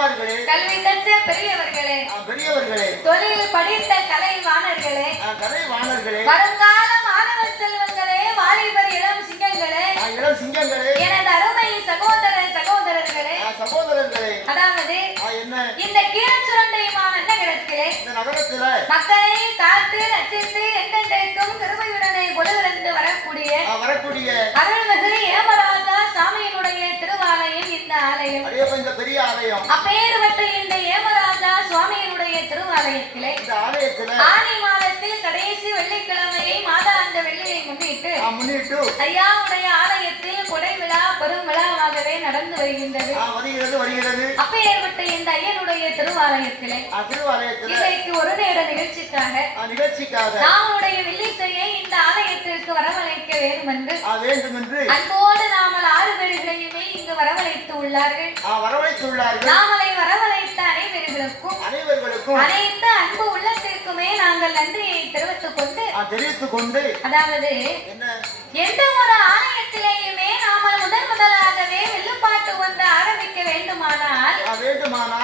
தாய்மார்களே, கல்வி கற்ற பெரியவர்களே, பெரியவர்களே, தொழில் படித்த கலைவாணர்களே, கலைவாணர்களே, வருங்கால மாணவ செல்வங்களே, வாலிபர் இளம் சிங்கங்களே, இளம் சிங்கங்களே, எனது அருமை சகோதரர்களே, சகோதரர்களே, அதாவது என்ன இந்த கீழச்சுரண்டை மாநகரத்திலே இந்த நகரத்துல மக்களை காத்து ரட்சித்து எந்தெந்தைக்கும் கிருபையுடனே கொலுவிருந்து வரக்கூடிய அருள்மிகு ஏமராஜா சாமியினுடைய திருவாலயம் இந்த ஆலயம். இந்த பெரிய ஆலயம். அப்பேற்பட்ட இந்த ஏமராஜா சுவாமியினுடைய திருவாலயத்திலே இந்த ஆலயத்துல ஆனி மாதத்தில் கடைசி வெள்ளிக்கிழமையை மாதாந்த வெள்ளியை முன்னிட்டு ஐயாவுடைய ஆலயத்தில் கொடை விழா பெரும் விழாவாகவே நடந்து வருகின்றது. அப்பேற்பட்ட இந்த ஐயனுடைய திருவாலயத்திலே இன்றைக்கு ஒரு நேர நிகழ்ச்சிக்காக நாமுடைய வில்லிசையை இந்த ஆலயத்திற்கு வரவழைக்க வேண்டும் என்று அன்போடு நாமல் 6 பேர்களையுமே இங்கு வரவழைத்து உள்ளார்கள். நாமலை வரவழைத்த அனைவர்களுக்கும் அனைத்து அன்பு உள்ளத்திற்குமே நாங்கள் நன்றியை தெரிவித்துக் கொண்டு அதாவது எந்த ஒரு ஆலயத்திலேயுமே நாமல் முதலாகவே வில்லுப்பாட்டு ஒன்று ஆரம்பிக்க வேண்டுமானால்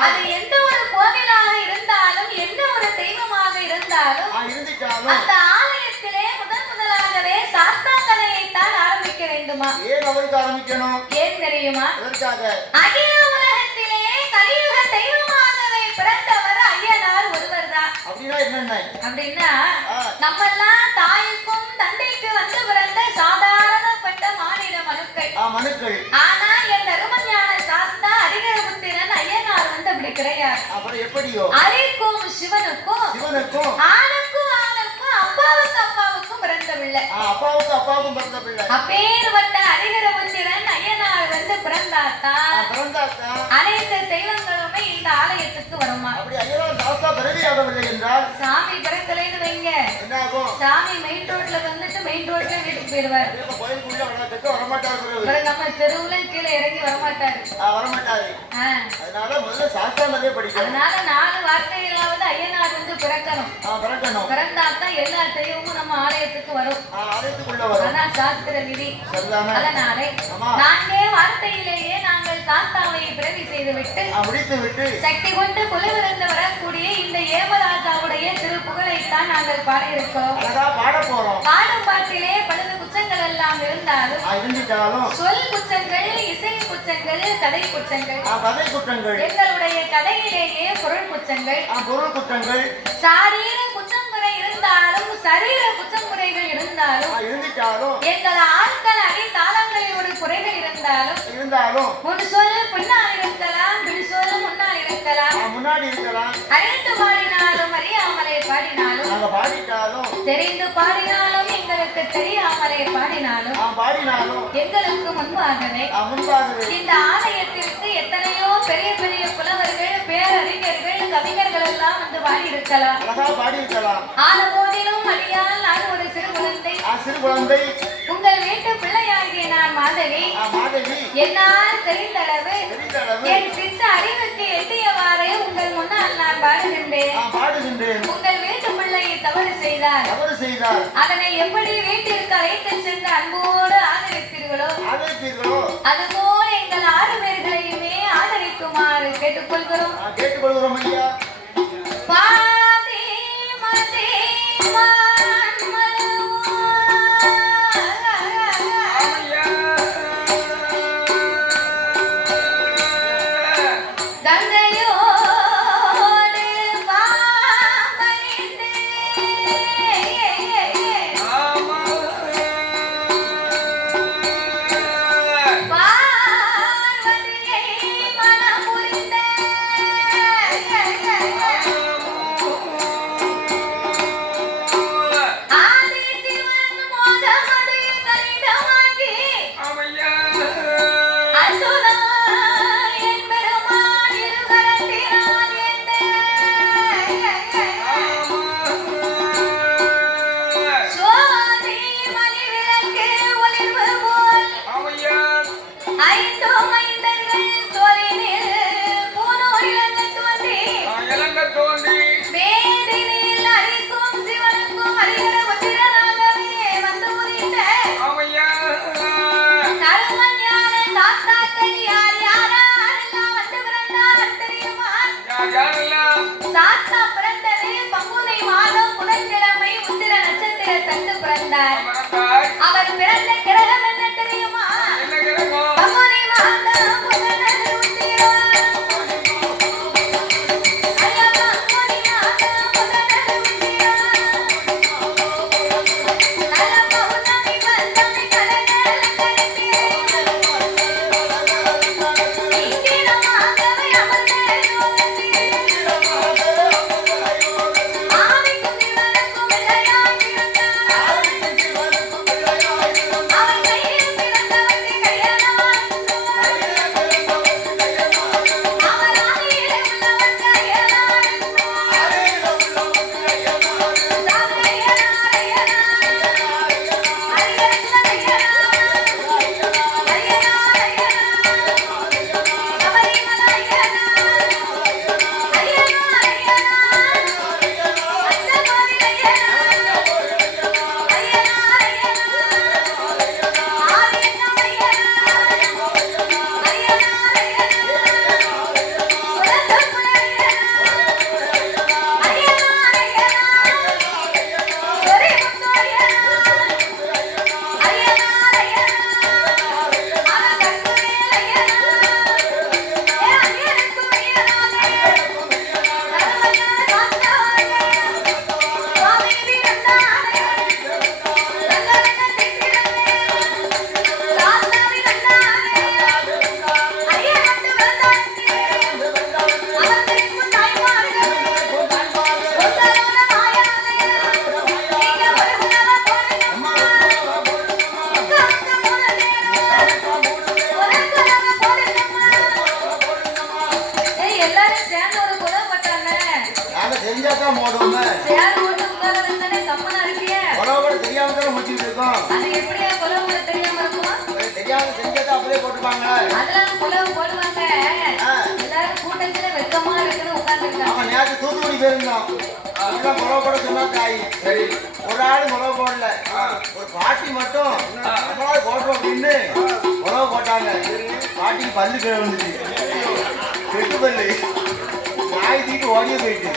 அது எந்த ஒரு கோவிலாக இருந்தாலும் எந்த ஒரு தெய்வமாக இருந்தாலும் அந்த ஆலயத்திலே முதலாகவே சாஸ்தாங்கலையைத்தான் ஆரம்பிக்க வேண்டுமா? ஏன் தெரியுமா? அகில உலகத்திலே கலியுக தெய்வமாகவே பிறந்தவர் ஐயனார் ஒருவர் தான். அப்படின்னா நம்மெல்லாம் தாய்க்கும் தந்தைக்கு வந்து பிறந்த சாதாரணப்பட்ட மாநில மனுக்கள். ஆனா என் அருமஞான சாஸ்தா அரிகர புத்திரன் ஐயனார் வந்து அப்படி கிடையாது. அரிக்கும் சிவனுக்கும் ஆணுக்கும் அப்பாவுக்கும் பிறந்தவில்லை. அப்பேற்பட்ட அரிகர புத்திரன் ஐயனார் வந்து பிறந்தாத்தான் அனைத்து தெய்வங்களுமே இந்த ஆலயத்துக்கு வருமா? சாமி பிறக்கலைன்னு வைங்க, சாமி மெயின் ரோட்ல வந்துட்டு மெயின் ரோட்ல வீட்டுக்கு போயிடுவார். நம்ம தெருவுல கீழே இறங்கி வரமாட்டாரு. அதனால 4 வார்த்தைகளாவது ஐயனார் வந்து பிறக்கணும். பிறந்தாத்தான் எல்லா தெய்வமும் நம்ம ஆலயத்துக்கு வரும். அதான் சாஸ்திர விதி. அதனாலே 4 வார்த்தையிலேயே நாங்கள் சாஸ்தாவை பிறவி செய்துவிட்டு சக்தி கொண்டு கொலுவிருந்து வரக்கூடிய இந்த ஏமராஜாவுடைய திருப்புகழைத்தான் நாங்கள் பாடியிருக்கிறோம். பாடும் பாட்டிலே பழுது குற்றங்கள் எல்லாம் இருந்தாலும் சொல் குற்றங்கள், இசை குற்றங்கள், கதை குற்றங்கள், எங்களுடைய கதையிலேயே பொருள் குற்றங்கள், சாரீர குற்றங்குறை இருந்தாலும் சரீர குற்றங்குறைகள் இருந்தாலும் எங்கள் ஆட்கள் அடி தாளங்களில் ஒரு குறைகள் இருந்தாலும் முன் சொல் பின்னால் இருக்கலாம், பின் சொல் முன்னால் இருக்கலாம், அறிந்து பாடினாலும் அறியாமலே பாடினாலும் தெரிந்து பாடினாலும் எங்களுக்கு தெரியாமலே பாடினாலும் எங்களுக்கு முன்பாகவே இந்த ஆலயத்திற்கு எத்தனையோ பெரிய பெரிய புலவர்கள், பேரறிஞர்கள், கவிஞர்கள் எல்லாம் வந்து பாடியிருக்கலாம். ஆன போதிலும் அடியால் நான் ஒரு சிறு குழந்தை உங்கள் வீட்டு பிள்ளையாகிய நான் மாதவி என்னால் தெரிந்தளவு என் சித்த அறிவுக்கு எட்டியவாறே உங்கள் முன்னால் நான் பாடுகின்றேன். உங்கள் வீட்டு பிள்ளையை தவறு செய்தார் அதனை எப்படி வீட்டிற்கு அழைத்து சென்று அன்போடு ஆதரிப்பீர்களோ அதுபோல் எங்கள் 6 பேர்களையுமே ஆதரிக்குமாறு கேட்டுக்கொள்கிறோம் ஐயா. என் பெருமான் இருவர் சாஸ்தா பிறந்தது பங்குனி மாதம் புதன்கிழமை உத்திர நட்சத்திர தந்து பிறந்தார். அவர் பிறந்த கிரகம் என்ன தெரியுமா? பங்குனி மாதம் புதனது உத்திரம். ஐயா, பங்குனி மாதம் புதனது உத்திரம். நல்ல பௌர்ணமி பந்தமி கலைஞர் கருத்தே. இந்திரமாகவே அமர்ந்த யோகத்தே. ஆதிக்கும் சிவனுக்கும் பிள்ளையாய் பிறந்தார். அவன் கையில் பிறந்தவனுக்கு கல்யாணமாகும். அவர் ஆதியிலே உள்ளவன் கையலாடும். எல்லாரும் சேர்ந்து ஒரு குலம் போட்டாங்க. நாங்க தெரிஞ்சாதான் போடுவோமே. சேர் ஓட்டு உட்கார வச்சனே கம்மனா இருக்கியே. உறவு கூட தெரியாம தான் முடிச்சுட்டு இருக்கோம். அது எப்படியா குலம் கூட தெரியாம இருக்குமா? தெரியாம செஞ்சதான் அப்படியே போட்டுப்பாங்க. அதெல்லாம் குலம் போடுவாங்க. எல்லாரும் கூட்டத்துல வெக்கமா இருக்குன்னு உட்கார்ந்துருக்காங்க. அவன் நேற்று தூத்துக்குடி போயிருந்தோம். எல்லாம் உறவு கூட சொன்னா தாய். ஒரு ஆளு உறவு போடல. ஒரு பாட்டி மட்டும் நம்மளால போடுறோம் அப்படின்னு உறவு போட்டாங்க. பாட்டிக்கு பல்லு கீழே வந்துச்சு. கெட்டு பல்லு. நாய் தூக்கிட்டு ஓடியே போயிட்டு.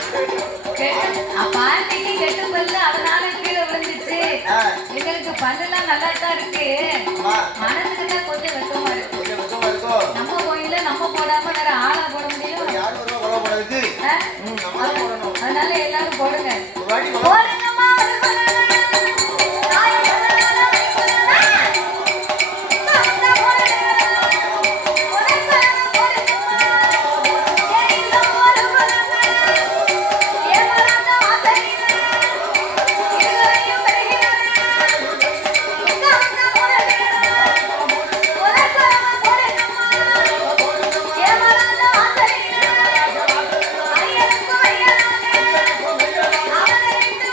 பாட்டிக்கு கெட்டு பல்லு அதனால கீழே விழுந்துச்சு. எங்களுக்கு பல்லெல்லாம் நல்லா தான் இருக்கு. மனசுக்கு தான் கொஞ்சம் வெக்கமா இருக்கு. கொஞ்சம் வெக்கமா இருக்கும். நம்ம கோயில நம்ம போடாம வேற ஆளா போட முடியும்? யாரு உறவு போடுறதுக்கு நம்ம தான் போடணும். அதனால எல்லாரும் போடுங்க. ஒரு வாட்டி போடுங்கம்மா, ஒரு குலம். தாய் குலம், வைகுலம். இந்த போடுங்க. ஒரு குலம் போடுங்கம்மா. எல்லாம் ஒரு குலம். ஏமாறாத ஆசையிலே இருவரையும் பெறுகிறேன். இந்த போடுங்க. ஒரு குலம் போடுங்கம்மா. ஏமாறாத ஆசையிலே ஐயனுக்கும் ஐயனாக அவனை விட்டு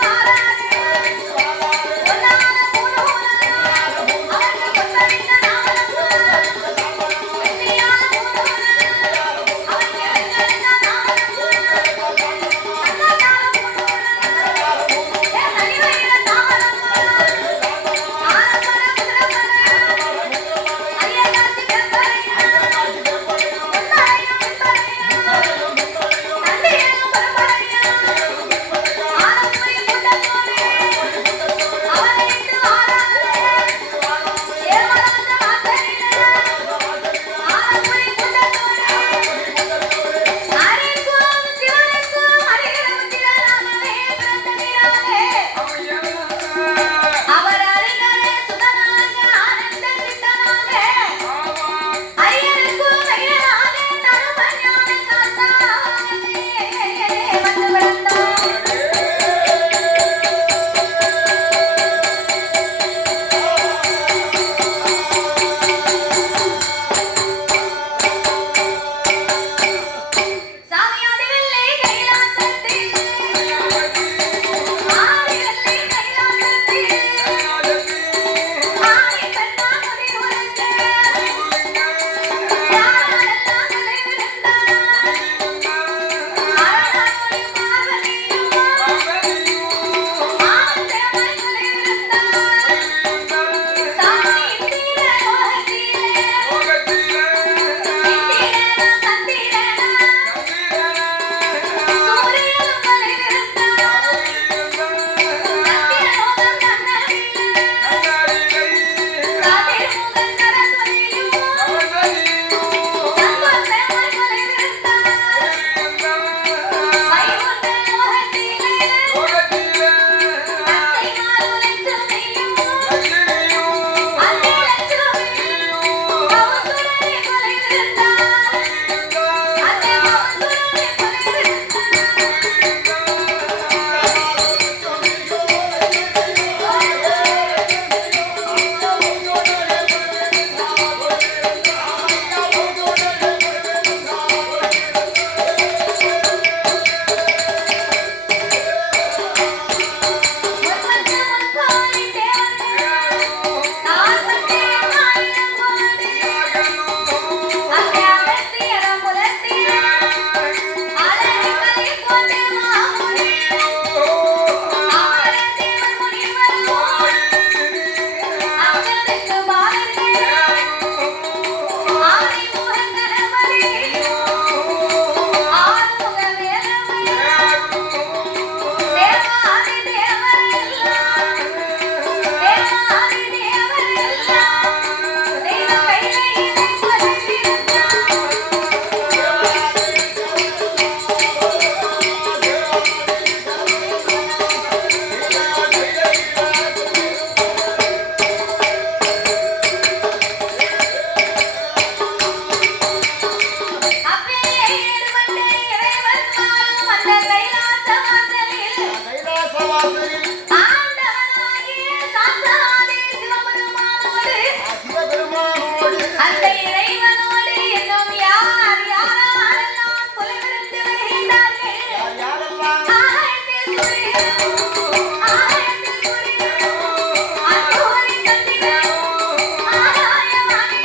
வாசலில் ஆண்டவனாகிய சாத்தானே சிவபெருமானோடு சிவபெருமானோடு அந்த இறைவனோடு இன்னும் யார் யாரெல்லாம் குலவிருந்து வருகின்றார்கள் யார் யாரெல்லாம் ஆயத்தில் சூரியனும் ஆயத்தில் சூரியனும் அந்தோனி சந்திரனும் ஆகாயவாணி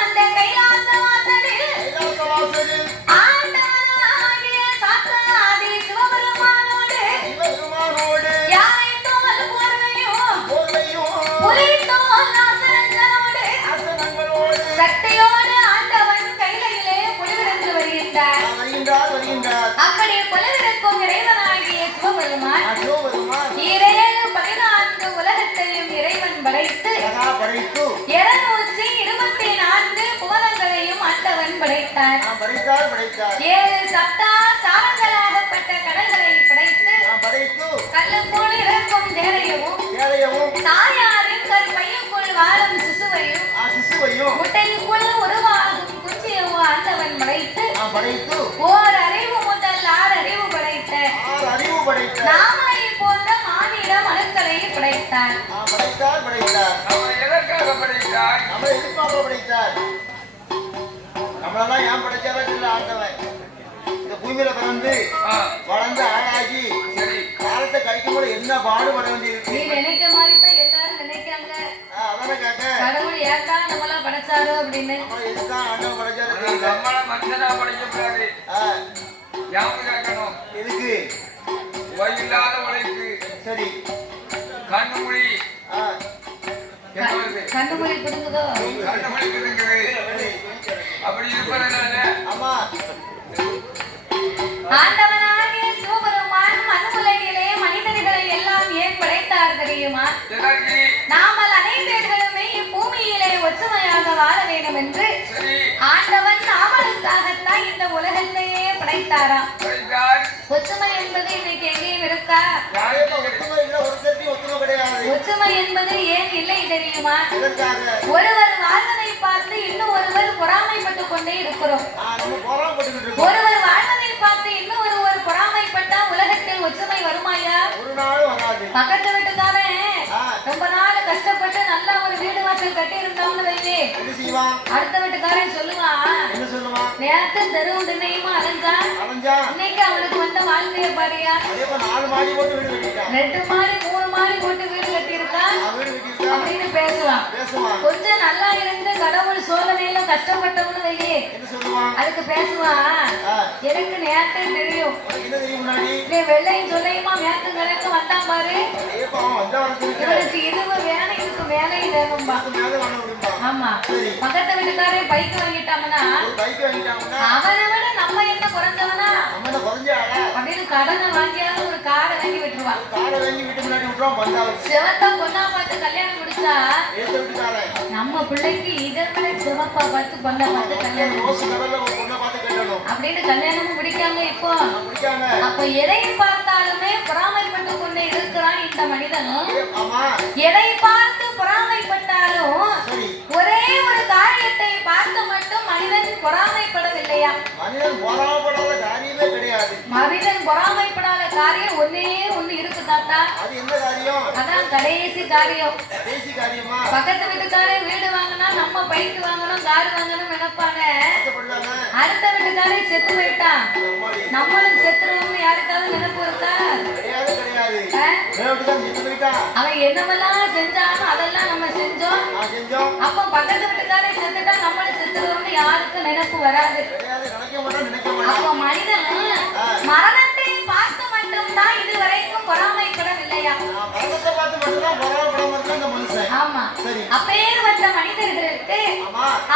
அன்னை கைலாசவாசலில் ஆண்டவனாகிய சாத்தானே சிவபெருமானோடு சிவபெருமானோடு யானைத்தோல் போர்வையும் போதையும் புலித்தோல் ஆசனங்களோடு ஆசனங்களோடு சக்தியோடு ஆண்டவன் கையிலே குளிவிருந்து வருகின்றார். வருகின்றார் அப்படி குளிவிருக்கும் இறைவனாகிய சிவபெருமான் சிவபெருமான் 14 உலகத்தையும் இறைவன் படைத்து படைத்து 224 புவனங்களையும் ஆண்டவன் படைத்தார். படைத்தார் 7 சப்தா சாரங்களாகப்பட்ட கடல்களை படைத்து படைத்து கல்லுக்குள் இறக்கும் தேரையவும் ஏழையவும் தாயாரின் கற்பையுக்குள் வாழும் சிசுவையும் சிசுவையும் முட்டைக்குள் உருவாகும் குச்சியவும் ஆண்டவன் படைத்து படைத்து ஓர் அறிவு முதல் 6 அறிவு படைத்த 6 அறிவு படைத்த நாமலை போன்ற மானிட மனுக்களை படைத்தார். படைத்தார் அவரை எதற்காக படைத்தார்? நம்மளை எதிர்பார்க்க படைத்தார். நம்மளெல்லாம் ஏன் படைச்சாரோ தெரியல ஆண்டவன். இந்த பூமியில பிறந்து வளர்ந்து ஆளாகி சரி, காலத்தை கழிக்கும் போது என்ன பாடுபட நீ வேண்டியிருக்கு. நினைக்க மாதிரி தான் எல்லாரும் நினைக்காங்க. அதானே கேட்க கடவுள் ஏன்டா நம்மளாம் படைச்சாரோ அப்படின்னு. நம்மளை எதுதான் ஆண்டவன் படைச்சாரு ஆனா தெரியல. நம்மள மனுஷனா படைக்கப்படாது. யாரு கேட்கணும்? எதுக்கு ஓய்வில்லாத உழைப்பு, சரி கண்ணு மொழி என்பது கண்டுபிடி புரிஞ்சுதோ? கண்ணு மொழி இருக்குது. சரி அப்படி இருப்பதனால ஆமா ஆண்டவனாகிய சிவபெருமான் மனு உலகிலே மனிதர்களை எல்லாம் ஏன் படைத்தார் தெரியுமா? எதற்கு? நாமல் அனைவர்களுமே இப்பூமியிலே ஒற்றுமையாக வாழ வேண்டும் என்று சரி, ஆண்டவன் நாமளுக்காகத்தான் இந்த உலகத்தையே படைத்தாராம். படைத்தார். ஒற்றுமை என்பது இன்னைக்கு எங்கேயும் இருக்கா? யாருக்கு ஒத்துமை இல்லை, ஒருத்தருக்கும் ஒத்துமை கிடையாது. ஒற்றுமை என்பது ஏன் இல்லை தெரியுமா? எதற்காக ஒருவர் வாழ்வதை பார்த்து இன்னும் ஒருவர் பொறாமைப்பட்டுக் கொண்டே இருக்கிறோம். நம்ம போராடப்பட்டுக்கிட்டு இருக்கோம். ஒருவர் வாழ்வதை பார்த்து இன்னும் ஒருவர் பொறாமைப்பட்டா உலகத்தில் ஒற்றுமை வருமாயா? ஒரு நாளும் வராது. பக்கத்து வீட்டுக்காரன் ஆ, ரொம்ப நாள் கஷ்டப்பட்டு நல்லா ஒரு வீடு வாசல் கட்டி இருந்தான்னு வைவே, என்ன செய்வான்? அடுத்த வீட்டுக்காரன் சொல்லுவான், என்ன சொல்லுவான்? நேரத்து தெருவும் திண்ணையுமா அலைஞ்சான், அலைஞ்சான். இன்னைக்கு அவனுக்கு வந்த வாழ்க்கைய பாரியா, அதே போல 4 மாடி போட்டு வீடு கட்டிட்டான். 2 மாடி 3 மாடி போட்டு வீடு கட்டி இருக்கான் வீடு கட்டியிருக்கான். அப்படின்னு பேசுவான். பேசுவான். கொஞ்சம் நல்லா இருந்து கடவுள் சோதனையில கஷ்டப்பட்டவனு வையே, என்ன சொல்லுவான்? அதுக்கு பேசுவான், ஆ, எனக்கு நேரத்தை தெரியும், உனக்கு என்ன தெரியும் முன்னாடி? நீ வெள்ளையும் சொல்லையுமா மேற்கு கிழக்கு வந்தான் பாரு, ஏப்பா அவன் வந்தா வரதுக்கு இவனுக்கு இதுவு வேணும் இதுக்கு வேலையும் வேணும்பா. மேல வாங்க விடுப்பான். ஆமா, சரி, பக்கத்து வீட்டுக்காரே பைக் வாங்கிட்டாங்கன்னா ஒரு பைக் வாங்கிட்டாங்கன்னா அவனை விட நம்ம என்ன குறைஞ்சவனா நம்ம என்ன குறைஞ்சாடா? அப்படின்னு கடனை வாங்கியாவது ஒரு காரை வாங்கி விட்டுருவான். காரை வாங்கி வீட்டு முன்னாடி விட்டுருவான். பந்தாவும் சிவத்தா பொண்ணா பார்த்து கல்யாணம் முடிச்சா ஏத்த வீட்டுக்காரன் நம்ம பிள்ளைக்கு இதை விட சிவப்பா பார்த்து பொண்ணை பார்த்து கல்யாணம் ரோஸ் கடல்ல ஒரு பொண்ணை பார்த்து கட்டணும். அப்படின்னு கல்யாணமும் பிடிக்காம இப்போ. பிடிக்காம அப்ப எதை பார்த்தாலுமே பொறாமைப்பட்டு கொண்டு இருக்கிறான் இந்த மனிதனும். ஆமா எதை பார்த்து பொறாமைப்பட்டாலும் சரி, ஒரே ஒரு காரியத்தை பார்த்து மட்டும் மனிதன் பொறாமைப்படவில்லையா? மனிதன் போராடப்படாத காரியமே கிடையாது. மனிதன் பொறாமைப்படாத காரியம் ஒன்னே ஒண்ணு இருக்கு தாத்தா. அது என்ன காரியம்? அதான் கடைசி காரியம். கடைசி காரியமா? பக்கத்து வீட்டுக்காரே வீடு வாங்கினா நம்ம பைக் வாங்கணும் கார் வாங்கணும் நினைப்பாங்க. ஆசைப்படுறாங்க. அடுத்த வீட்டுக்காரே செத்து போயிட்டான் அம்மாடி. நம்மளும் செத்துருவோம் அவன் என்னவெல்லாம் செஞ்சாலும் அதெல்லாம் நம்ம செஞ்சோம். செஞ்சோம். அப்ப பக்கத்து வீட்டுக்காரே செத்துட்டா நம்மளும் செத்துருவோம்னு யாருக்கும் நினைப்பு வராது. கிடையாது, நினைக்க மாட்டோம். அப்ப மனிதன் மரணத்தை பார்த்து மட்டும்தான் இதுவரைக்கும் பொறாமைப்படவில்லையா? மரணத்தை பார்த்து மட்டும்தான் பொறாமைப்படாம இந்த மனுஷன். ஆமா. சரி. அப்பேற்பட்ட மனிதர்களுக்கு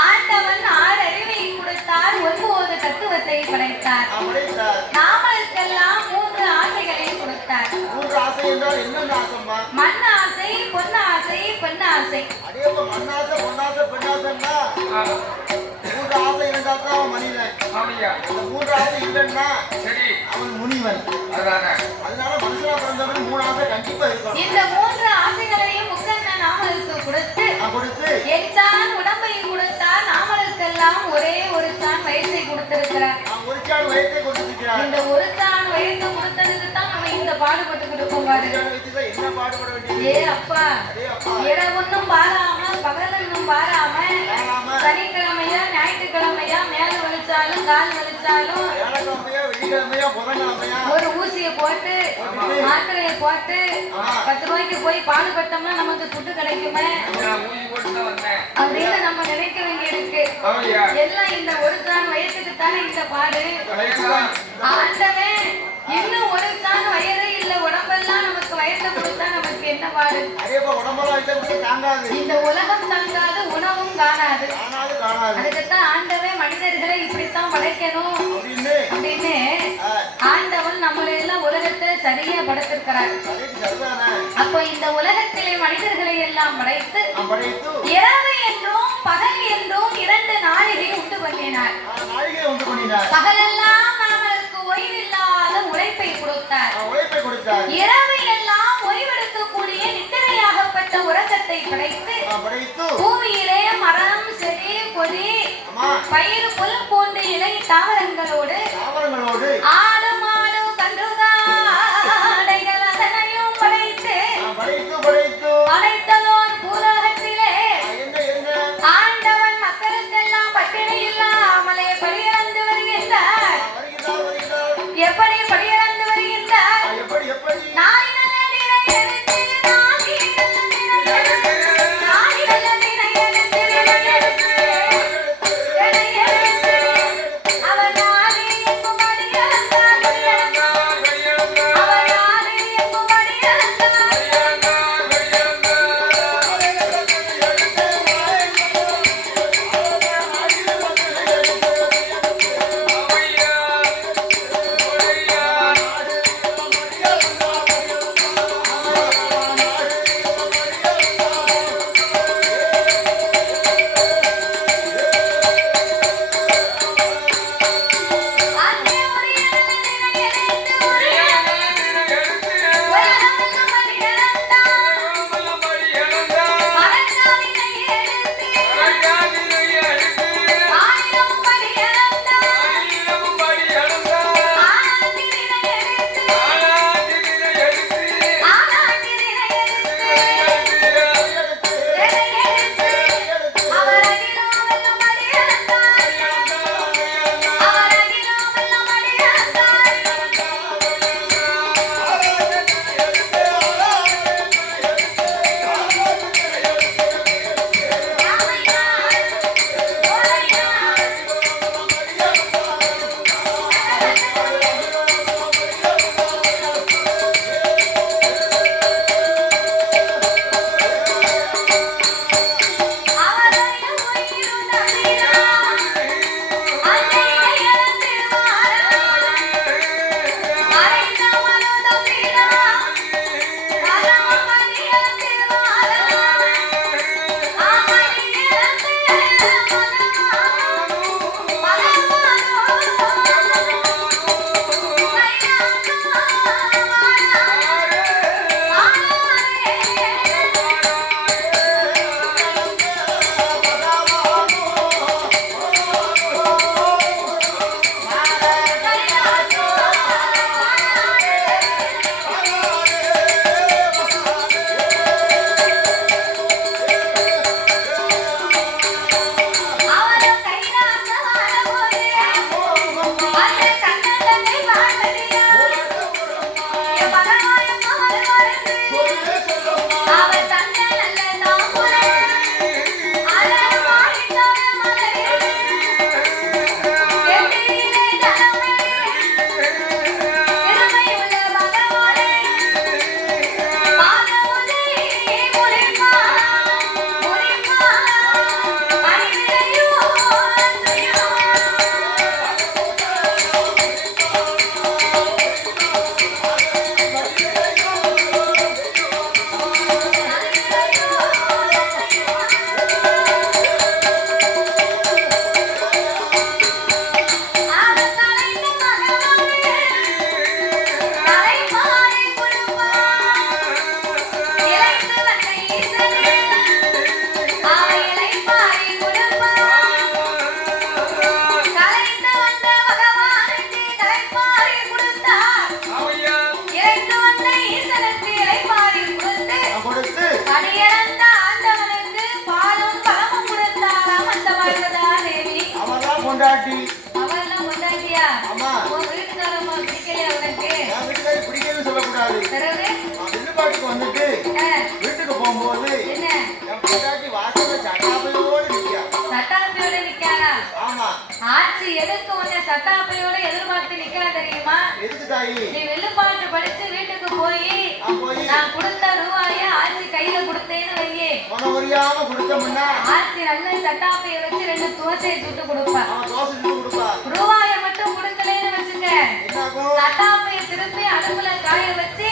ஆண்டவன் 6 அறிவை கொடுத்தார், 9 தத்துவத்தை படைத்தார். நாமளுக்கெல்லாம் 3 ஆசைகளை கொடுத்தார். 3 ஆசை என்றால் என்னென்ன ஆசைமா? மண் ஆசை, பொன் ஆசை, பெண் ஆசை. அடேப்ப மண் ஆசை, பொன் ஆசை, பெண் ஆசைன்னா 3 ஆசை இருந்தா தான் அவன் மனிதன். ஆமையா. அந்த 3 ஆசை இல்லைன்னா சரி அவன் முனிவன். அதானே. அதனால மனுஷனா பிறந்தவன் 3 ஆசை கண்டிப்பா இருக்கும். இந்த 3 ஆசைகளையும் முக்கண்ண நாமளுக்கு கொடுத்து எச்சான் உடம்பை கொடுத்தார். நாமளுக்கெல்லாம் ஒரே ஒரு சான் வயசை கொடுத்திருக்கிறார். ஒரு சான் வயத்தை கொடுத்திருக்கிறார். இந்த ஒரு சான் வயத்தை கொடுத்ததுக்கு தான் நம்ம இந்த பாடுபட்டு இருக்கோம் பாரு. என்ன பாடுபட வேண்டியது? ஏ அப்பா, இரவொன்னும் பாராம பகலொன்னும் பாராம சனிக்கிழமையா ஞாயிற்றுக்கிழமையா மேல வலிச்சாலும் கால் வலிச்சாலும் ஒரு ஊசிய போட்டு மாத்திரைய போட்டு 10 ரூபாய்க்கு போய் பாடுபட்டோம்னா நமக்கு துட்டு கிடைக்குமே அப்படின்னு நம்ம நினைக்க வேண்டியிருக்கு. எல்லாம் இந்த ஒரு சான் வயசுக்கு தானே இந்த பாடு. ஆண்டவன் இன்னும் ஒரு சான் வயது இல்ல உடம்பெல்லாம் நமக்கு வயசை கொடுத்தா நமக்கு என்ன பாடு? இந்த உலகம் தாங்காது, உணவும் காணாது. அதுக்குத்தான் ஆண்டவன் மனிதர்களை இப்படித்தான் படைக்கணும் அப்படின்னு ஆண்டவன் நம்மளை எல்லாம் உலகத்துல சரியா படைத்திருக்கிறார். அப்போ இந்த உலகத்திலே மனிதர்களை எல்லாம் படைத்து இரவு என்றும் பகல் என்றும் 2 நாளிகை உண்டு பண்ணினார். பகலெல்லாம் நாமளுக்கு ஓய்வில்லாத உழைப்பை கொடுத்தார். இரவு எல்லாம் ஓய்வெடுக்கக்கூடிய நித்திரையாகப்பட்ட உறக்கத்தை படைத்து பூமியிலே மரம், செடி, கொடி, பயிர், புல் போன்ற இலை தாவரங்களோடு ஆடு, மாடு, கன்றுகாடைகள் அதனையும் படைத்து படைத்ததோர் பூலோகத்திலே ஆண்டவன் மக்களுக்கெல்லாம் பட்டினி இல்லாமலே படியிறந்து வருகின்றார். எப்படி படியிறந்து வருகின்றார்? அவர் நாடி எங்கும் அடியளந்தார். பொண்டாட்டி. அவெல்லாம் பொண்டாட்டியா? ஆமா. உன் வீட்டுக்காரம்மா பிடிக்கலையா உனக்கு? என் வீட்டுக்காரி பிடிக்கலன்னு சொல்லக்கூடாது. பிறகு? நான் வில்லுப்பாட்டுக்கு வந்துட்டு வீட்டுக்கு போகும்போது என்ன? என் பொண்டாட்டி வாசல்ல சட்டாப்பையோடு நிற்கா. சட்டாப்பையோட நிக்காளா? ஆமா. ஆச்சி எதுக்கு உன்னை சட்டாப்பையோட எதிர்பார்த்து நிக்கிறா தெரியுமா? எதுக்கு தாயி? நீ வில்லுப்பாட்டு படிச்சு வீட்டுக்கு போய் நான் கொடுத்த ரூபாய ஆச்சி கையில கொடுத்தேன்னு வையே, உனவரியாம கொடுத்தோம்னா ஆச்சி நல்ல சட்டாப்பைய வச்சு 2 தோசையை சுட்டு கொடுப்பா. அவன் தோசை சுட்டு கொடுப்பா. ரூபாய மட்டும் கொடுக்கலன்னு வச்சுக்க, என்னாகும்? சட்டாப்பைய திருப்பி அடுப்புல காய வச்சு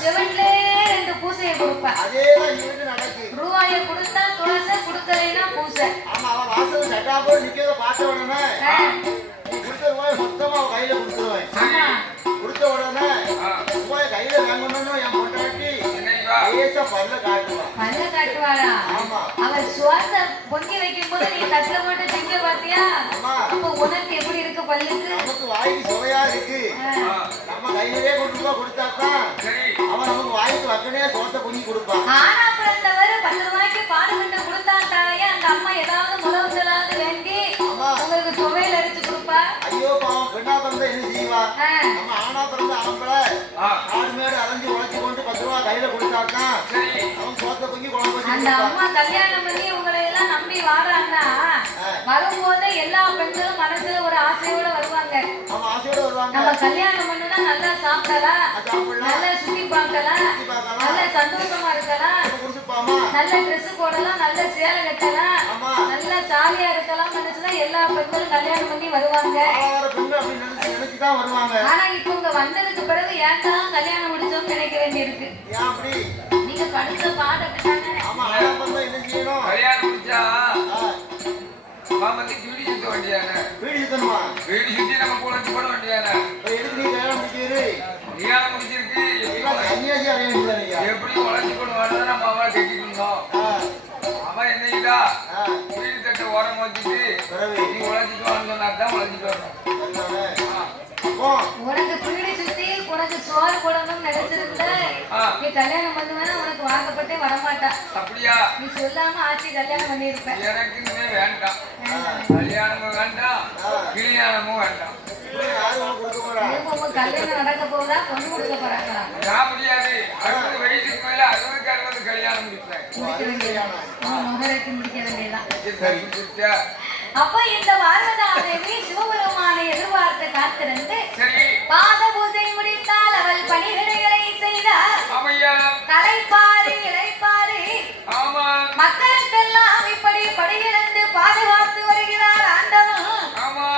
செவன்லே 2 பூசையை கொடுப்பா. அதேதான் இவனுக்கு நடக்கு. ரூபாய கொடுத்தா தோசை, கொடுக்கலைன்னா பூசை. ஆமா, அவன் வாசல் சட்டாப்போடு நிக்கிறத பார்த்த உடனே நீ கொடுத்த ரூபாய் மொத்தமா அவன் கையில கொடுத்துருவேன். ஆமா. கொடுத்த உடனே ரூபாய் கையில வாங்கணும்னு என் பொண்டாட்டி என்னையா லேசா பல்ல காட்டுவான். பல்ல காட்டுவாளா? ஆமா. அவள் சுவாச பொங்கி வைக்கும் போது நீ தட்டுல போட்டு திங்க பாத்தியா? ஆமா. அப்ப உனக்கு எப்படி இருக்கு பல்லுக்கு? நமக்கு வாய்க்கு சுவையா இருக்கு. நம்ம கையிலே கொண்டு ரூபாய் கொடுத்தாதான் சரி அவன் நமக்கு வாய்க்கு வக்கனையா சோத்தை பொங்கி கொடுப்பான். ஆனா பிறந்தவர் 10 ரூபாய்க்கு பாடுபட்டு கொடுத்தாட்டாலே அந்த அம்மா ஏதாவது முளவுசலாவது வேண்டி ஆமா. உங்களுக்கு துவையல் அரைச்சு கொடுப்பா. ஐயோ பாவம், பெண்ணா பிறந்த என்ன செய்வா? நம்ம ஆனா பிறந்த ஆம்பளை ஆடு மேடு அரைஞ்சு உழைச்சு கொண்டு 10 ரூபாய் கையில கொடுத்தாதான் சரி அவன் சோத்தை பொங்கி குழம்பு வச்சு அந்த கொடுப்பான். அம்மா கல்யாணம் பண்ணி உங்களை எல்லாம் நம்பி வாராங்கன்னா வரும்போது எல்லா பெண்களும் மனசுல ஒரு ஆசையோட வருவாங்க. அவன் ஆசையோட வருவாங்க. நம்ம கல்யாணம் பண்ணுனா நல்லா சாப்பிடலாம், சாப்பிடலாம், நல்லா சுத்தி பார்க்கலாம், சுத்தி பார்க்கலாம், நல்ல சந்தோஷமா இருக்கலாம், குடிச்சுப்பாமா. நல்ல ட்ரெஸ் போடலாம், நல்ல சேலை கட்டலாம், ஆமா. நல்ல ஜாலியா இருக்கலாம் நினைச்சுதான் எல்லா பெண்களும் கல்யாணம் பண்ணி வருவாங்க. ஆளாவர பெண்கள் அப்படின்னு நினைச்சுதான் வருவாங்க. ஆனா இப்ப உங்க வந்ததுக்கு பிறகு ஏன்டா கல்யாணம் முடிச்சோம்னு நினைக்க வேண்டியிருக்கு. ஏன் அப்படி? நீங்க படிச்ச பாடத்தானே. ஆமா, ஆனா பிறந்தா என்ன செய்யணும்? கல்யாணம் முடிச்சா ஆ, மாமத்தி வீடு சுத்த வேண்டியானே வீடு சுத்தணுமா? வீடு சுத்தி நம்ம குளத்து போட வேண்டியானே இப்ப எதுக்கு நீ கல்யாணம் முடிச்சிரு? கல்யாணம் முடிச்சிருக்கு சன்னியாசி அடைய வேண்டியதானய்யா? எப்படி உழைச்சி கொண்டு நம்ம அவளை கட்டிக்கணும் அவன் என்ன இதா வீடு தட்ட ஓரம் வச்சுட்டு பிறகு நீ உழைச்சிட்டு வரணும் சொன்னாதான் உழைச்சிட்டு வரணும் அப்போ உனக்கு பீடி சுத்தி உனக்கு சோறு போடணும்னு நினைச்சிருந்த நீ கல்யாணம் பண்ணுவேன்னா உனக்கு வாக்கப்பட்டே வரமாட்டா. அப்படியா நீ சொல்லாம ஆட்சி கல்யாணம் பண்ணிருப்ப. எனக்கு இனிமே வேண்டாம் கல்யாணமும் வேண்டாம் கல்யாணமும் வேண்டாம் யாரு உனக்கு கொடுக்க போறா? உங்க கல்யாணம் நடக்க போகுதா, பொண்ணு கொடுக்க போறாங்களா? நான் முடியாது 60 வயசுக்கு மேல 60 கல்யாணம் முடிப்பேன் முடிக்க வேண்டியதான், முகரைக்கு முடிக்க வேண்டியதான். சரி அப்ப இந்த பார்வதாதேவி சிவபெருமானை எதிர்பார்த்து காத்திருந்து சரி பாத பூஜை முடித்தால் அவள் பணிவிடைகளை செய்தார். ஆமையா கலைப்பாரி இளைப்பாரி ஆமா மக்களுக்கெல்லாம் இப்படி படியிலிருந்து பாதுகாத்து வருகிறார் ஆண்டவன். ஆமா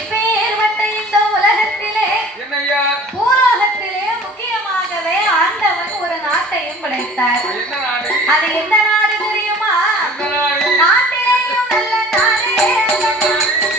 இப்பேற்பட்ட இந்த உலகத்திலே என்னய்யா பூலோகத்திலே முக்கியமாகவே ஆண்டவன் ஒரு நாட்டையும் படைத்தார். என்ன நாடு அது எந்த நாடு தெரியுமா? என்ன நாடு நாட்டிலேயும் நல்ல நாடு, என்ன நாடு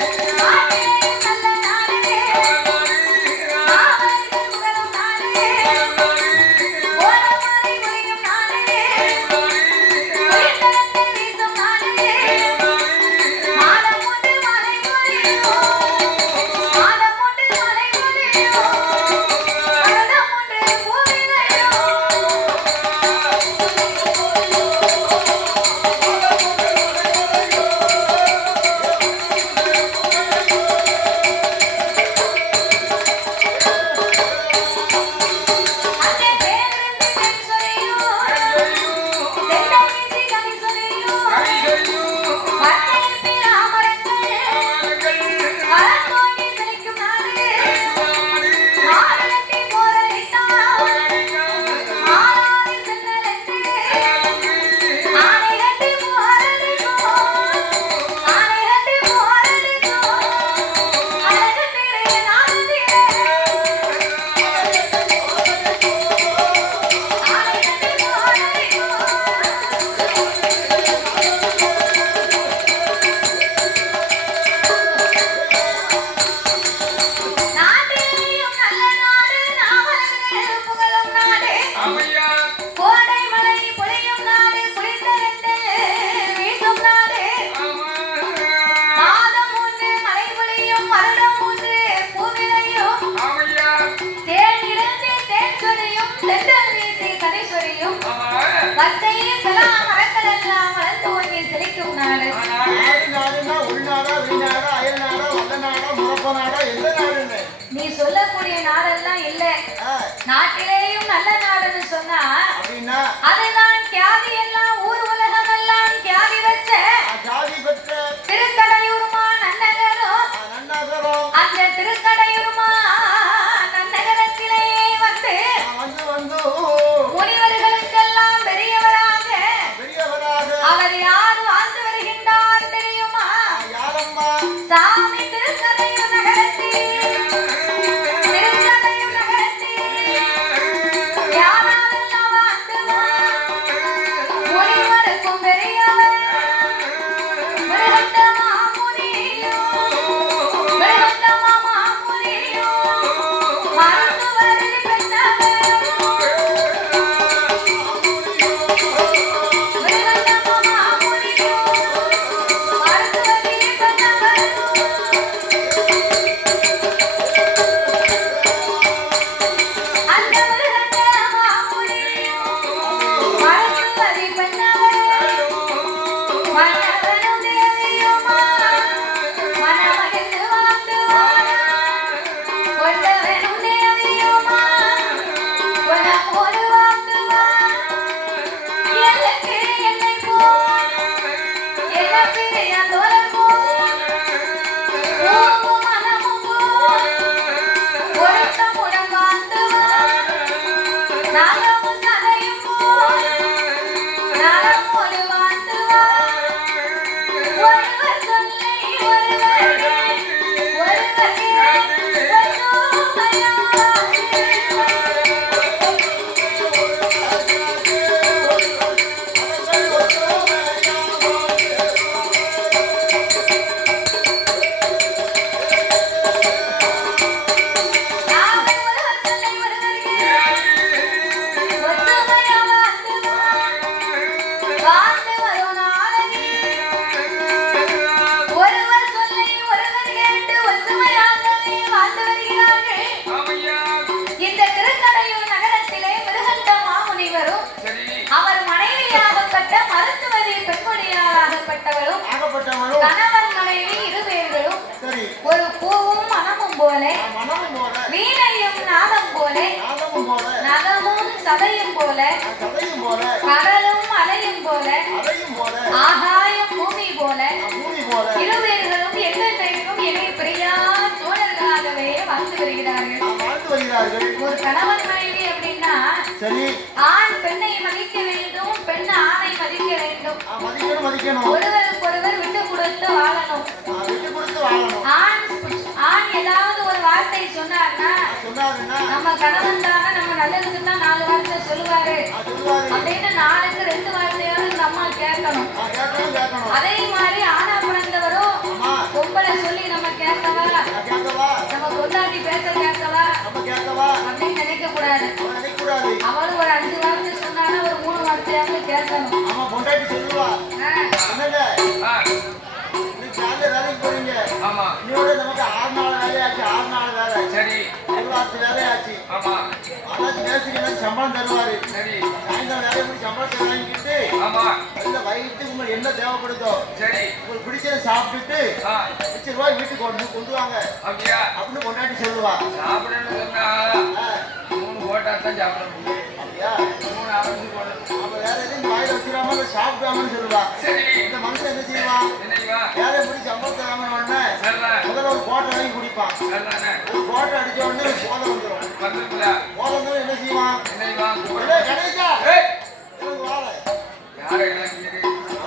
நீ சொல்லக்கூடிய நாடெல்லாம் இல்ல. ஆ, நாட்டிலேயும் நல்ல நாடுன்னு சொன்னா அப்படின்னா அதுதான் கியாதி எல்லாம் ஊர் உலகம் எல்லாம் கியாதி வச்ச ஜாதி பெற்ற திருக்கடையூருமா நன்னகரம். நன்னாகரம் அந்த திருக்கடையூருமா நன்னகரத்திலேயே வந்து வந்து வந்து முனிவர்களுக்கெல்லாம் பெரியவராக பெரியவராக அவர் யார் வாழ்ந்து வருகின்றார் தெரியுமா? யாரம்மா சாமி திருக்கடையூர் நகரத்தில் திருக்கடையூர் நகரத்தில் யாரெல்லாம் வாழ்ந்துவார் முனிவருக்கும் பெரியவர் மிருகண்ட மாமுனியோ மிருகண்ட மாமுனியோ மருத்துவரில் பெற்றவர் மிருகண்ட மாமுனியோ மருத்துவரில் பெற்றவர் அந்த மிருகண்ட மாமுனியோ மருத்துவரில் பெற்றவர் மன்னவனும் தேவியுமா மனமகிழ்ந்து வாழ்ந்துவார் கொண்டவனும் தேவியுமா கொண்டமோடு வாழ்ந்துவார் எனக்கு என்னை போல் என்ன பிரிய தோழர் போல் பூவும் மனமும் போல் ஒருத்தமுடன் வாழ்ந்துவார் நாகமும் சதையும் போல் நலமோடு வாழ்ந்துவார் ஒருவர் சொல்லை ஒருவர் ஒருவர் வாழ்ந்து வரும் நாளனில் ஒருவர் சொல்லை ஒருவர் கேட்டு ஒற்றுமையாகவே வாழ்ந்து வருகிறார்கள். இந்த திருக்கடையூர் நகரத்திலே மிருகண்ட மாமுனிவரும் அவர் மனைவியாகப்பட்ட மருத்துவரி பெண்மொழியாராகப்பட்டவரும் ஆகப்பட்டவரும் கணவன் மனைவி இருவேர்களும் சரி ஒரு பூவும் மனமும் போல மனமும் போல வீணையும் நாதம் போல நாதமும் போல நகமும் சதையும் போல கதையும் போல கடலும் அலையும் போல அதையும் போல ஆகாயம் பூமி போல பூமி போல இருவேர்களும் என்றென்றைக்கும் இணை பிரியா தோழர்களாகவே வாழ்ந்து வருகிறார்கள். வாழ்ந்து வருகிறார்கள் ஒரு கணவன் மனைவி அப்படின்னா சரி ஆண் பெண்ணை மதிக்க வேண்டும், பெண் ஆணை மதிக்க வேண்டும். மதிக்கணும் மதிக்கணும் ஒருவருக்கொருவர் விட்டு கொடுத்து வாழணும். விட்டு கொடுத்து வாழணும் ஆண் ஏதாவது ஒரு வார்த்தை சொன்னார்னா சொன்னாருன்னா நம்ம கணவன் தானே நம்ம நல்லதுக்கு தான் 4 வார்த்தை சொல்லுவாரு சொல்லுவாரு அப்படின்னு 4க்கு 2 வார்த்தையாவது இந்த அம்மா கேட்கணும். கேட்கணும் கேட்கணும் அதே மாதிரி ஆணா பிறந்தவரும் ஆமா பொம்பளை சொல்லி நம்ம கேட்கவா, கேட்கவா நம்ம பொண்டாட்டி பேச கேட்கவா நம்ம கேட்கவா அப்படின்னு நினைக்க கூடாது. நினைக்க கூடாது அவளும் ஒரு 5 வார்த்தை சொன்னாலும் ஒரு 3 வார்த்தையாவது கேட்கணும். ஆமா பொண்டாட்டி சொல்லுவா ஆ, என்னங்க நீ காலையில வேலைக்கு போறீங்க ஆமா இன்னோட நமக்கு 6 நாள் வேலையாச்சு 6 நாள் வேலை சரி ஒரு வாரத்து வேலையாச்சு ஆமா அதாச்சு மேஸ்திரி சம்பளம் தருவாரு சரி சாயந்தரம் வேலையை முடிச்சு சம்பளத்தை வாங்கிட்டு ஆமா அந்த வயிற்றுக்கு உங்களுக்கு என்ன தேவைப்படுதோ சரி உங்களுக்கு பிடிச்சதை சாப்பிட்டுட்டு மிச்ச ரூபாய் வீட்டுக்கு கொண்டு வாங்க அப்படியா அப்படின்னு பொண்டாட்டி சொல்லுவா சாப்பிடணும்னு சொன்னா 3 போட்டா தான் சாப்பிட முடியும் அப்படியா 3 அவருக்கு போடணும் அப்ப வேற எதுவும் வாயில வச்சிடாம அதை சாப்பிடாமன்னு சொல்லுவா சரி இந்த மனுஷன் என்ன செய்வான் என்னைவா வேலையை முடிச்சு சம்பளத்தை வாங்கின உடனே சரிதான் முதல்ல ஒரு கோட்டை வாங்கி குடிப்பான் சரிதானே ஒரு கோட்டை அடிச்ச உடனே போதை வந்துடும் வந்துருக்குல போதை வந்து என்ன செய்வான் என்னைவா "ஏய், கணேசா ஏய் எனக்கு வாழை யாரை எனக்கு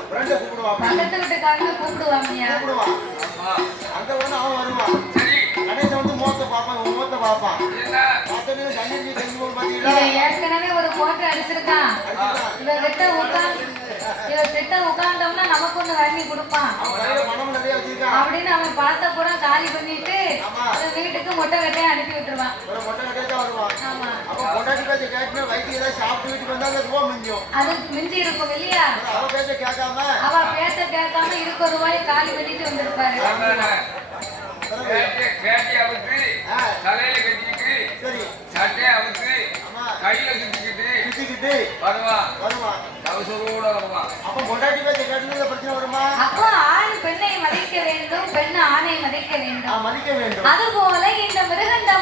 ஃப்ரெண்டை கூப்பிடுவான் பக்கத்து வீட்டுக்காரங்க கூப்பிடுவாங்கய்யா. கூப்பிடுவான் ஆமா அந்த உடனே அவன் வருவான் சரி கணேசன் வந்து முகத்தை பார்ப்பான் உன் முகத்தை பார்ப்பான் என்ன பார்த்தோன்னே தண்ணி செஞ்சு போய் இவன் பார்த்தீங்களா ஏற்கனவே ஒரு போட்டு அடிச்சிருக்கான். இவன் கிட்ட உட்கார்ந்தோம்னா நமக்கு ஒண்ணு வாங்கி கொடுப்பான் அவன் கையில பணம் நிறைய வச்சிருக்கான் அப்படின்னு அவன் பார்த்த கூட காலி பண்ணிட்டு ஆமா அவன் வீட்டுக்கு மொட்டை கட்டையை அனுப்பி விட்டுருவான். ஒரு மொட்டை கட்டியா தான் வருவான் ஆமா, அப்ப பொண்டாட்டி பேச்ச கேட்டுனா வயிற்றுக்கு ஏதாவது சாப்பிட்டு வீட்டுக்கு வந்தா அந்த ரூபா மிஞ்சும் அது மிஞ்சி இருக்கும் இல்லையா? அவ பேச்ச கேட்காம அவ பேச கேட்காம 1 ரூபாய் காலி பண்ணிட்டு வந்திருப்பாரு. சரிதானே பிறகு, கேட்டி அவுத்து ஆ, தலையில கட்டிக்கிட்டு சரி சட்டையை அவுத்து ஆமா கையில சுத்திக்கிட்டு சுத்திக்கிட்டு வருவான் வருவான் கவுசரோட வருவான் அப்ப பொண்டாட்டி பேச்ச கேட்டுனா பிரச்சனை வருமா அப்போ ஆண் பெண்ணை மதிக்க வேண்டும், பெண் ஆணை மதிக்க வேண்டும். மதிக்க வேண்டும் அதுபோல இந்த மிருகண்ட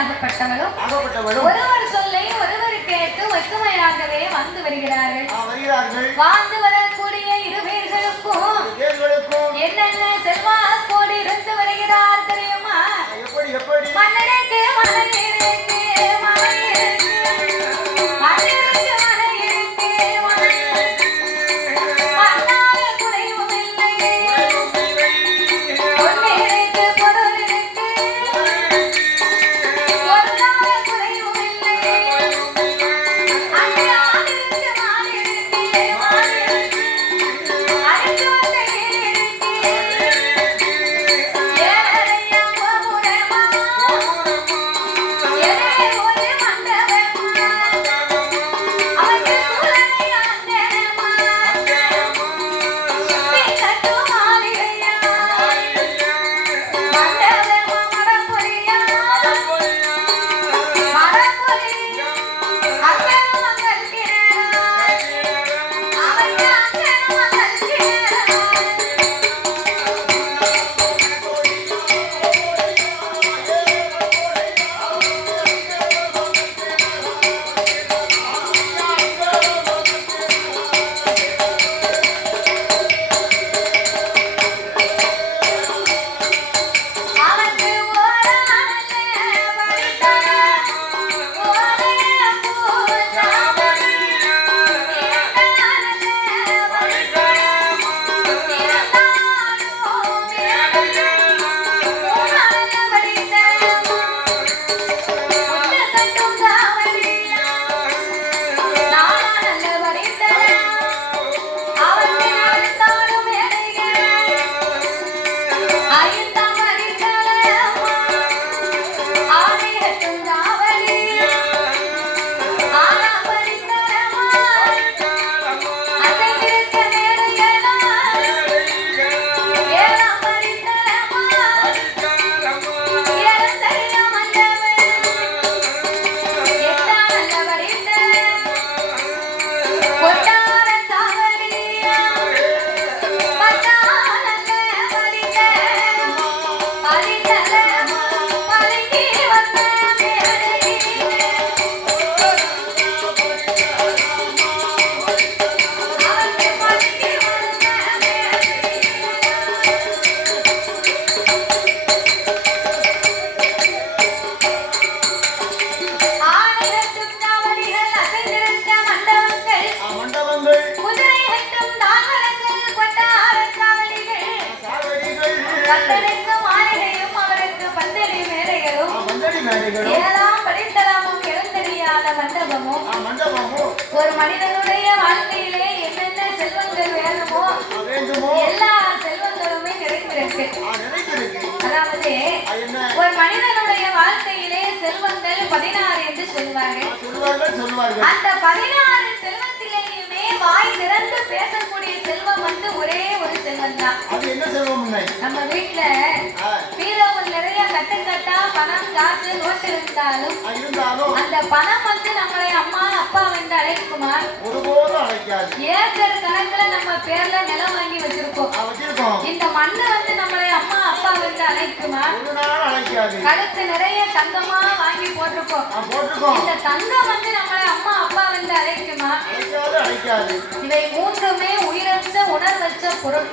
ஆகப்பட்டவளும் ஆகப்பட்டவளும் ஒருவர் சொல்லை ஒருவர் கேட்டு ஒற்றுமையாகவே வந்து வருகிறார்கள். வருகிறார்கள். வாழ்ந்து வரக்கூடிய இரு பேர்களுக்கும் என்னென்ன செல்வாக்கோடு இருந்து வருகிறார் தெரியுமா? எப்படி எப்படி மன்னனுக்கு மனை இருக்கு, மனை இருக்கு, மன்னனுக்கு மனை இருக்கு, மனை இருக்கு. மன்னால குறைவும் இல்லை, பொன்னிருக்கு பொருள் இருக்கு, பொருளால குறைவும் இல்லை. அங்கே ஆணிருக்கு மான் இருக்கு, மான் இருக்கு, அரிசி வந்த நீர் இருக்கு. ஏழையா கோபுரமா, எதிரே ஒரு மண்டபமா, அவருக்கு சூழலை ஆண்டனமா, சுத்தி கட்டும் மாளிகையா, மண்டபமா மடப்பொலியா, மடப்பொலி அங்கனும் மங்கள் கிரணாய், அவருக்கு அங்கனும் மங்கள் கிரணாய். அவனுக்கு ஓரானல்ல படித்தன, ஓரே பூசாமணி, இரண்டானல்ல படித்தன, இருந்தாலும் இரண்டு, மூணானல்ல படித்தன, முட்டு கட்டும் காவடியா, நாலானல்ல படித்தன, அவனுக்கு நடந்தாலும் வேலைகள், ஐந்தாம் படித்தனமா, ஆணையட்டும் காவடி, ஆறாம் படித்தனமா, அசைந்திருக்க மேடைகளா, ஏழாம் படித்தனமா, இளந்தரிய மண்டபம், எட்டாம் நல்ல படித்தனம், கொட்டார சாவடியா, பத்தாம் நல்ல படித்தனம், படித்தனமா, பதுங்கி வந்த மேடையிலே, அவனுக்கு பதுங்கி வந்த மேடையிலே. ஆணையட்டும் காவடிகள், அசைந்திருக்க மண்டபங்கள், மண்டபங்கள் குதிரையட்டும் தாவரங்கள், கொட்டார சாவடிகள், சாவடிகள் கட்டளைக்கு மாளிகையும் அவருக்கு பந்தலி மேடைகளும், மண்டடி மேடைகளும் ஏழாம் படித்தளமும் எழுந்தறியாத மண்டபமும், மண்டபமும் ஒரு மனிதனுடைய வாழ்க்கையிலே என்னென்ன செல்வங்கள் வேணுமோ வேண்டுமோ எல்லா செல்வங்களுமே நிறைந்திருக்கு. நினைக்கிறது. அதாவது என்ன ஒரு மனிதனுடைய வாழ்க்கையிலே செல்வங்கள் 16 என்று சொல்வார்கள். சொல்வார்கள். அந்த 16 செல்வத்திலேயுமே வாய் திறந்து பேசக்கூடிய செல்வம் வந்து ஒரே ஒரு செல்வம் தான். அது என்ன செல்வம் இல்லை? நம்ம வீட்டுல பீரோவில் நிறைய கட்டுக்கட்டா பணம் காசு நோட்டு இருந்தாலும் இருந்தாலும் அந்த பணம் வந்து நம்மளை அம்மா அப்பா என்று அழைக்குமா? ஒருபோதும் அழைக்காது. ஏக்கர் கணக்குல நம்ம பேர்ல நிலம் வாங்கி வச்சிருக்கோம். வச்சிருக்கோம். இந்த மண்ணு வந்து நம்மளை அம்மா அப்பா என்று அழைக்குமா? ஒரு நாள் அழைக்காது. கழுத்து நிறைய தங்கமா வாங்கி போட்டிருக்கோம். போட்டிருக்கோம். இந்த தங்கம் வந்து நம்மளை அம்மா அப்பா என்று அழைக்குமா? அழைக்காது. இவை மூன்றுமே உயிரற்ற உணர்வற்ற பொருள்.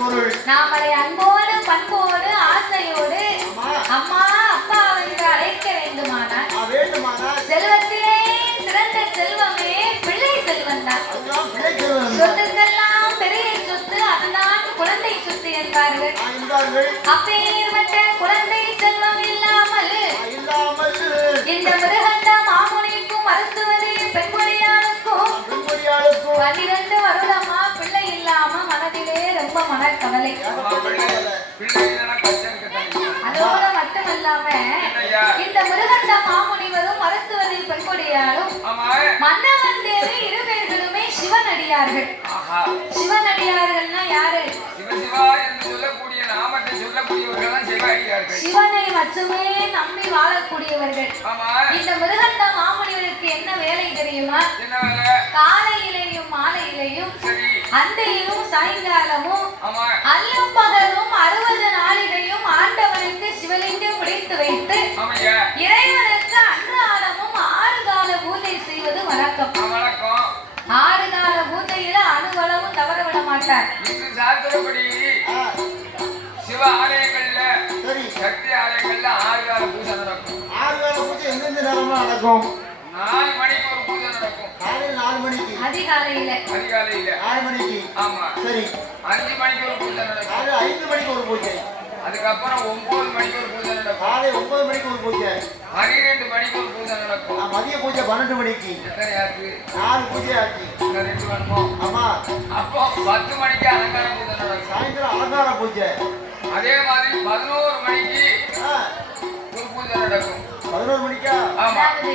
பொருள் நாமளை அன்போடு பண்போடு ஆசையோடு ஆமா. அம்மா அப்பா என்று அழைக்க வேண்டுமானால் வேண்டுமானால் செல்வத்திலே சிறந்த செல்வமே பிள்ளை செல்வம் தான். அதுதான் பிள்ளை செல்வம். சொத்துக்கெல்லாம் பெரிய சொத்து, அதுதான் குழந்தை சொத்து என்பார்கள். என்பார்கள். அப்பேற்பட்ட குழந்தை செல்வம் இல்லாமல் இல்லாமல் இந்த மிருகண்ட மாமுனிக்கும் மருத்துவரை பெண்மொழியாளுக்கும் 12 வருடமா பிள்ளை இல்லாம மனதிலே ரொம்ப மனக்கவலை. அதோட மட்டுமல்லாம இந்த மிருகண்ட மாமுனிவரும் மருத்துவரை பெண்மொழியாலும் மன்னவன் தேவி இருவேர்களுமே சிவனடியார்கள். சிவனடியார்கள்னா யாரு? சிவனை மட்டுமே நம்பி வாழக்கூடியவர்கள். இந்த மிருகண்ட மாமுனிவருக்கு என்ன வேலை தெரியுமா? காலையிலேயும் மாலையிலேயும் அந்தையும் சாயங்காலமும் அல்லும் பகலும் 60 நாளிகையும் ஆண்டவனுக்கு சிவலிங்கம் பிடித்து வைத்து இறைவன் ஆலயங்கள்ல சரி சக்தி ஆலயங்கள்ல 6 கால பூஜை நடக்கும். 6 கால பூஜை எந்தெந்த நேரமா நடக்கும்? 4 மணிக்கு ஒரு பூஜை நடக்கும். காலையில் 4 மணிக்கு, அதிகாலையில அதிகாலையில 6 மணிக்கு, ஆமா. சரி 5 மணிக்கு ஒரு பூஜை நடக்கும். காலை 5 மணிக்கு ஒரு பூஜை, அதுக்கப்புறம் 9 மணிக்கு ஒரு பூஜை நடக்கும். காலை 9 மணிக்கு ஒரு பூஜை, 12 மணிக்கு ஒரு பூஜை நடக்கும். மதிய பூஜை 12 மணிக்கு, எத்தனை ஆச்சு? 4 பூஜை ஆச்சு. இன்னும் 2 வேணுமோ? ஆமா, அப்போ 10 மணிக்கு அலங்கார பூஜை நடக்கும். சாயந்தரம் அலங்கார பூஜை, அதே மாதிரி 11 மணிக்கு ஆ, ஒரு பூஜை நடக்கும். 11 மணிக்கா? ஆமா. அதாவது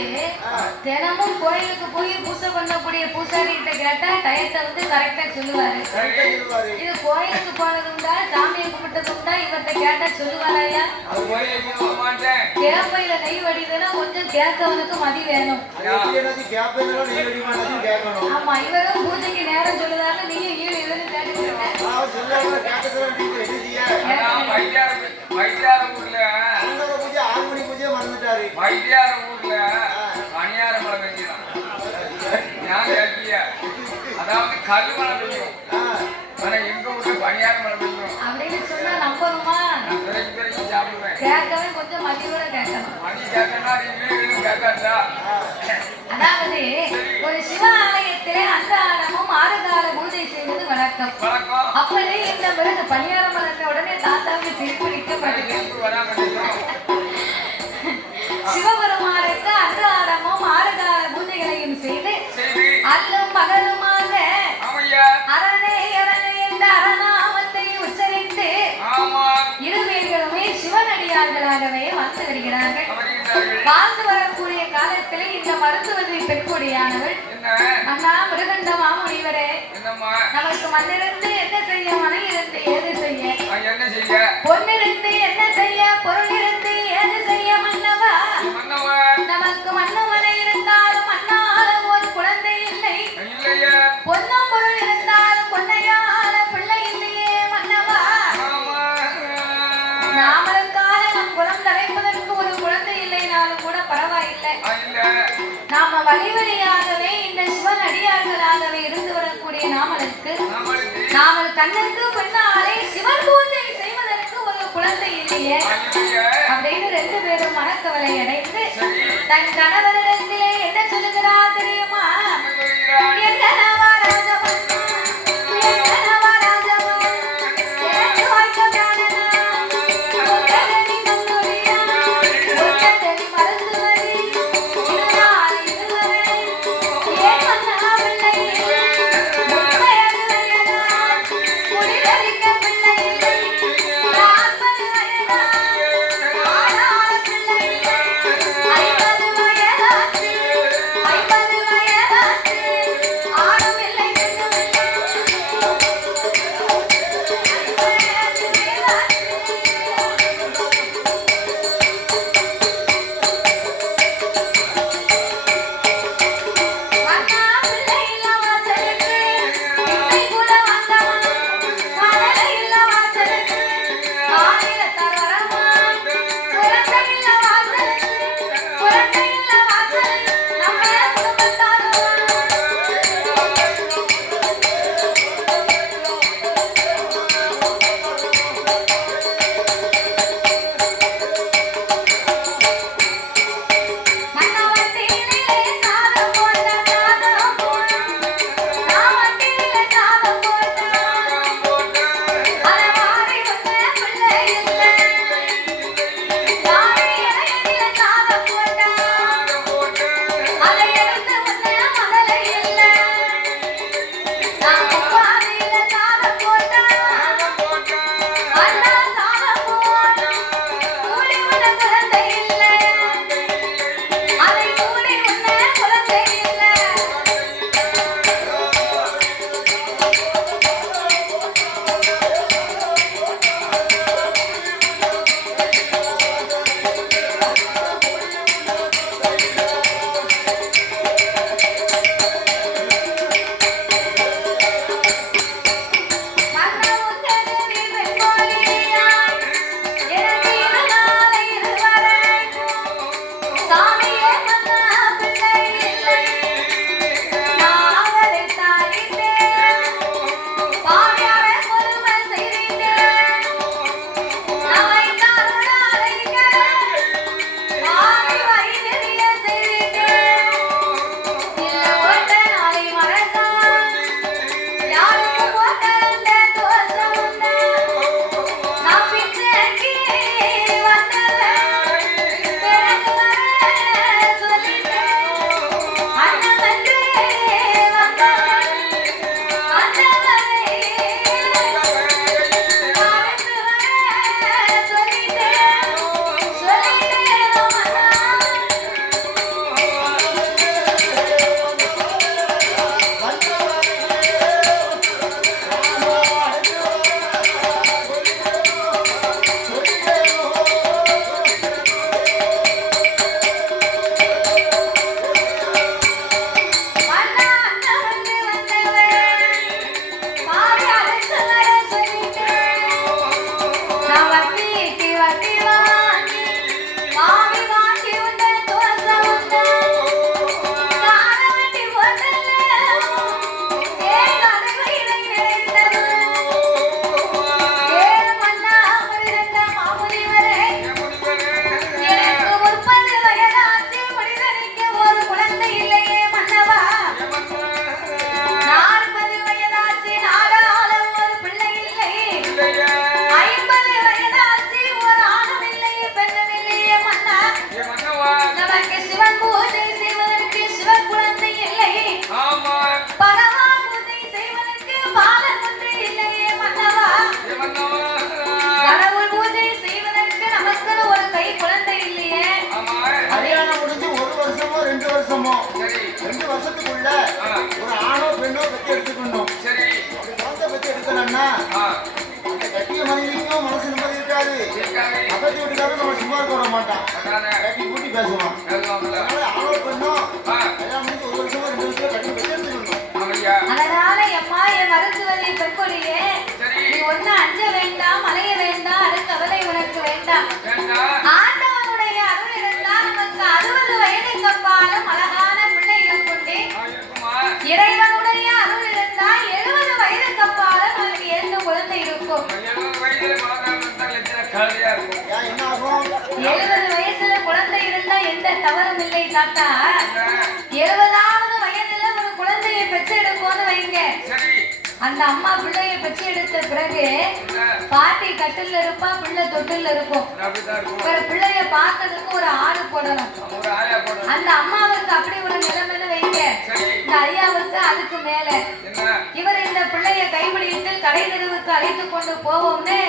தினமும் கோயிலுக்கு போய் பூஜை பண்ணக்கூடிய பூசாரி கிட்ட கேட்டா டயத்தை வந்து கரெக்டா சொல்லுவாரு. கரெக்டா சொல்லுவாரு. இது கோயிலுக்கு போனது உண்டா, சாமியை கும்பிட்டது உண்டா, இவர்கிட்ட கேட்டா சொல்லுவாராயா? அது போய் கொடுக்க மாட்டேன். கேப்பையில நெய் வடிதுன்னா கொஞ்சம் கேட்கவனுக்கு மதி வேணும். அது எப்படி என்னது கேப் இருந்தாலும் நெய் ரெடி பண்ணாலும் கேட்கணும். ஆமா, இவரும் பூஜைக்கு நேரம் சொல்லுதாரு, நீங்க இதுன்னு கேட்டுக்கிட்ட நான் சொல்லாம கேட்டதுல நீங்க என்ன செய்ய? அதான் வைத்தியார ஊர்ல அலங்கார பூஜை 6 மணி பூஜையை மறந்துட்டாரு. வைத்தியார ஊர்ல பணியார மழை பெய்யும். ஞாபகம் இருக்கியா? அதாவது கல் மழை பெய்யும். ஆ, ஆனா எங்க ஊர்ல பணியார மழை பெய்யும். அப்படின்னு சொன்னா நம்பணுமா? நான் பிறகு சாப்பிடுவேன். கேட்கவே கொஞ்சம் மதியோட கேட்கணும். மணி கேட்கனா நீங்க கேட்காதா? அதாவது ஒரு சிவ ஆலயத்திலே அன்றாடமும் 6 கால பூஜை செய்வது வழக்கம். வணக்கம். அப்படி இந்த பிறகு பணியாரம் வளர்ந்த உடனே தாத்தாவுக்கு சிரிப்பு நிற்கப்படுது. திருப்பி வராம நிற்கும். சிவபெருமானுக்கு அன்றாடமும் 6 கால பூஜைகளையும் செய்து சரி. அல்லும் பகலுமாக ஆமையா. அரணே அரணே என்ற அரணாமத்தை உச்சரித்து ஆமா. இருவேர்களுமே சிவனடியார்களாகவே வாழ்ந்து வருகிறார்கள். அமர்கிறார்கள். வாழ்ந்து வரக்கூடிய காலத்திலே இந்த மருத்துவத்தை பெண்கொடியானவள் என்ன? அண்ணா மிருகண்ட மாமுனிவரே, என்னம்மா? நமக்கு மண்ணிலிருந்து என்ன செய்ய, மனை இருந்து ஏது செய்ய, நான் என்ன செய்ய? பொன்னிருந்து என்ன செய்ய, பொருள் இருந்து ஏது செய்ய மன்னவா. மன்னவன் நமக்கு மன்னவனை இருந்தாலும் மன்னால ஒரு குழந்தை இல்லை, இல்லையே. பொன்னும் பொருள் இருந்தாலும் பொன்னையால பிள்ளை இல்லையே மன்னவா. ஆமா. நாமளுக்காக நம் குலம் தலைப்பதற்கு ஒரு குழந்தை இல்லைனாலும் கூட பரவாயில்லை. இல்ல. நாம வழி வழியாகவே இந்த சிவன் அடியார்களாகவே இருந்து வரக்கூடிய நாமளுக்கு நம்மளுக்கு நாமல் கண்ணுக்கு பின்னாலே சிவன் பூஜை செய்வதற்கு ஒரு குழந்தை இல்லையே இல்லையே. அப்படின்னு 2 பேரும் மனக்கவலை அடைந்து சரி. தன் கணவரிடத்திலே என்ன சொல்லுகிறார் தெரியுமா? சொல்கிறான். என் கணவா ராஜவண்ணா, என் கணவா ராஜவண்ணா, எனக்கு வாய்க்க வேணனா, ஒட்டகடி நம்புறியா, ஒட்டகடி மருந்துவரி, இதுநாள் இதுவரை ஏன் மன்னா பிள்ளை, முப்பது வயதா, முடிவெடுக்க பிள்ளை, 40 வயதா, ஆனால பிள்ளை, 50 வயதாச்சு, வருஷத்துக்குள்ள ஒரு ஆணோ பெண்ணோ பத்தி எடுத்துக்கணும். சரி. அப்படி குழந்தை பத்தி எடுக்கணும்னா அந்த கட்டிய மனைவிக்கும் மனசு நிம்மதி இருக்காது. பக்கத்து வீட்டுக்காரரும் நம்ம சும்மா இருக்க விட மாட்டான். கட்டி கூட்டி பேசுவான். அதனால ஆணோ பெண்ணோ கல்யாணம் முடிஞ்சு ஒரு வருஷமோ 2 வருஷம் கட்டி பத்தி எடுத்துக்கணும். அதனால எம்மா என் மருத்துவரை பெண்கொடியே நீ ஒண்ணு அஞ்ச வேண்டாம், அலைய வேண்டாம், அடுத்த கவலை உனக்கு வேண்டாம். ஆண்டவனுடைய அருள் இருந்தால் நமக்கு 60 வயதுக்கு அப்பாலும் அழகான பிள்ளைகளை கொண்டு இறைவனுடைய அருள் இருந்தால் 70 வயதுக்கு அப்பாலும் நமக்கு 2 குழந்தை இருக்கும். 70 வயசுல குழந்தை இருந்தா எந்த தவறும் இல்லை தாத்தா. 70வது வயதுல ஒரு குழந்தையை பெற்றெடுக்கும்னு வைங்க. அந்த அம்மா பிள்ளைய பெற்று எடுத்த பிறகு பாட்டி கட்டில் இருப்பா, பிள்ளை தொட்டில் இருக்கும். பிள்ளைய பார்க்கறதுக்கு ஒரு ஆடு போடணும். அந்த அம்மாவுக்கு அப்படி ஒரு நிலைமைன்னு வைங்க. இந்த ஐயாவுக்கு அதுக்கு மேல இவர் இந்த பிள்ளைய கைப்பிடிட்டு கடை தெருவுக்கு அழைத்து கொண்டு போவோம்னு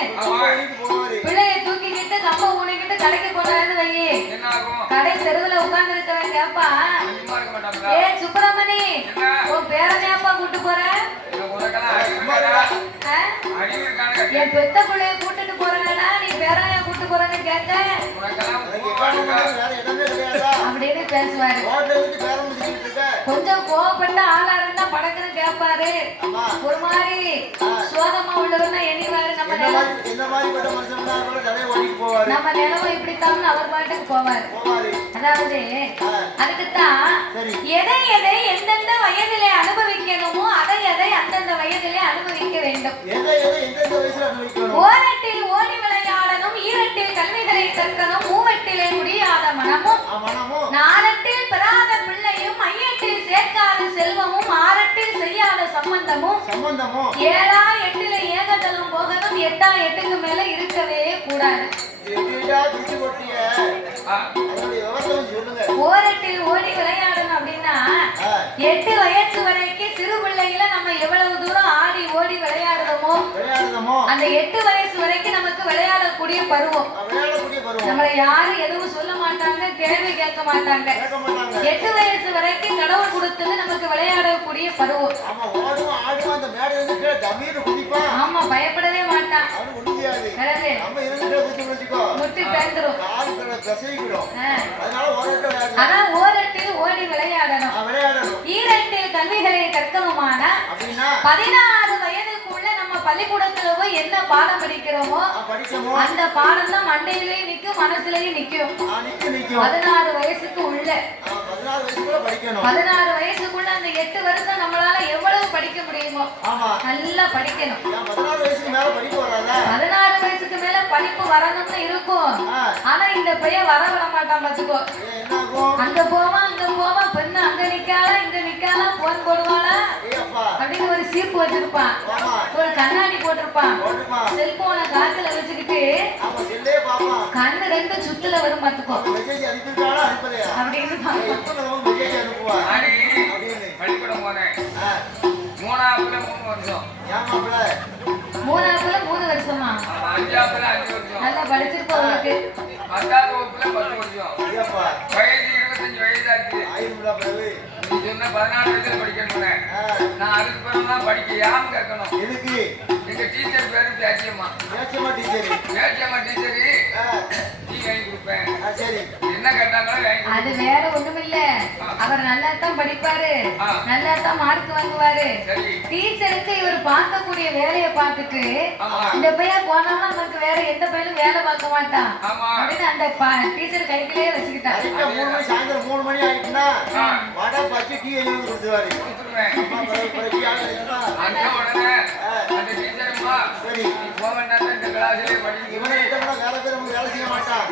பிள்ளைய தூக்கிக்கிட்டு கம்ப ஊனிக்கிட்டு கடைக்கு போனாருன்னு வையே. கடை தெருவுல உட்கார்ந்து இருக்கவன் கேப்பா, ஏ சுப்பிரமணி உன் பேரனையாப்பா கூட்டு போற? என் பெத்த பிள்ளைய கூட்டிட்டு போறேன்னா நீ பேரனையா கூட்டு போறேன்னு கேட்க அப்படின்னு பேசுவாரு. கொஞ்சம் கோவப்பட்ட ஆளா இருந்தா படக்குன்னு கேட்பாரு. ஒரு மாதிரி சோகமா உள்ளவர்னா எண்ணிவாரு. நம்ம நிலவும் இப்படித்தான் அவர் பாட்டுக்கு போவாரு. அதாவது அதுக்குத்தான் எதை எதை எந்தெந்த வயதிலே அனுபவிக்கணுமோ அதை எதை அந்தந்த வயதிலே அனுபவிக்க வேண்டும். ஓரட்டில் ஓடி விளையாடணும், ஈரட்டில் கல்விகளை கற்கணும், மூவட்டிலே முடியாத மனமும், நாலட்டில் பெறாத பிள்ளையும், ஐயட்டில் சேர்க்காத செல்வமும், ஆறட்டில் செய்யாத சம்பந்தமும், 7ஆ 8ல ஏகதலம் போகணும், 8ஆ 8க்கு மேல இருக்கவே கூடாது. ஓரட்டில் ஓடி விளையாடணும் அப்படின்னா 8 வயசு வரைக்கும் சிறு பிள்ளையில நம்ம எவ்வளவு தூரம் ஆடி ஓடி விளையாடுறோமோ அந்த 8 வயசு வரைக்கும் நமக்கு விளையாடக்கூடிய பருவம். நம்மளை யாரும் எதுவும் சொல்ல மாட்டாங்க, கேள்வி கேட்க மாட்டாங்க. 8 வயசு வரைக்கும் கடவுள் கொடுத்தது நமக்கு விளையாடக்கூடிய பருவம். ஆமா, பயப்படவே மாட்டான். முட்டி பேந்துரும். அதான் ஓரட்டில் ஓடி விளையாடணும். ஈரட்டில் கல்விகளை கற்கணுமான 16 வயதுக்குள்ள நம்ம பள்ளிக்கூடத்துல போய் என்ன பாடம் படிக்கிறோமோ அந்த பாடம் தான் மண்டையிலேயே நிக்கும், மனசுலயும் நிக்கும். 16 வயசுக்கு உள்ள 16 வயசுக்குள்ள அந்த 8 வருஷம் நம்மளால எவ்வளவு படிக்க முடியுமோ நல்லா படிக்கணும். 16 வயசுக்கு மேல படிப்பு வரணும்னு இருக்கும். ஆனா இந்த பையன் வர மாட்டான் பாத்துக்கோ. அங்க போவான், அங்க போவான், பெண்ணு அங்க நிக்காளா, இங்க நிக்காளா, போன் போடுவாளா அப்படின்னு ஒரு சீப்பு வச்சிருப்பான், ஒரு கண்ணாடி போட்டிருப்பான், செல்போனை காத்துல வச்சுக்கிட்டு கண்ணு 2 சுத்துல வரும் பாத்துக்கோ அப்படின்னு பள்ளிக்கூடம் போனேன். 3ஆவதுல 3 வருஷம். 3ஆவதுல 3 வருஷமா? 5ஆவதுல 5 வருஷம். நல்லா படிச்சிருப்போம். உங்களுக்கு 10ஆவது வகுப்புல 10 வருஷம். வயது 25 வயதாச்சு. நீ சொன்ன 14 வயசுல படிக்கணும். நான் அதுக்கு பிறகுதான் படிக்கையாம கேட்கணும். எதுக்கு? எங்க டீச்சர் பேரு பேச்சியம்மா. பேச்சியம்மா டீச்சரு டீ வாங்கி கொடுப்பேன். என்ன கேட்டாங்களோ அது வேற ஒண்ணும் இல்ல. அவர் நல்லா தான் படிப்பாரு, நல்லா தான் மார்க் வாங்குவாரு. டீச்சருக்கு இவர் பார்க்கக்கூடிய வேலையை பார்த்துட்டு இந்த பையன் போனாலும் நமக்கு வேற எந்த பையனும் வேலை பார்க்க மாட்டான் அப்படின்னு அந்த டீச்சர் கைக்குள்ளேயே வச்சுக்கிட்டாரு. சாயந்தரம் 3 மணி ஆயிடுச்சுன்னா வடை பச்சு டீ எழுதி கொடுத்துருவாரு. அந்த உடனே அந்த டீச்சர்மா சரி நீ போக வேண்டாம், இந்த கிளாஸ்லயே படிக்க. இவனை வேலை பேர் வேலை செய்ய மாட்டான்.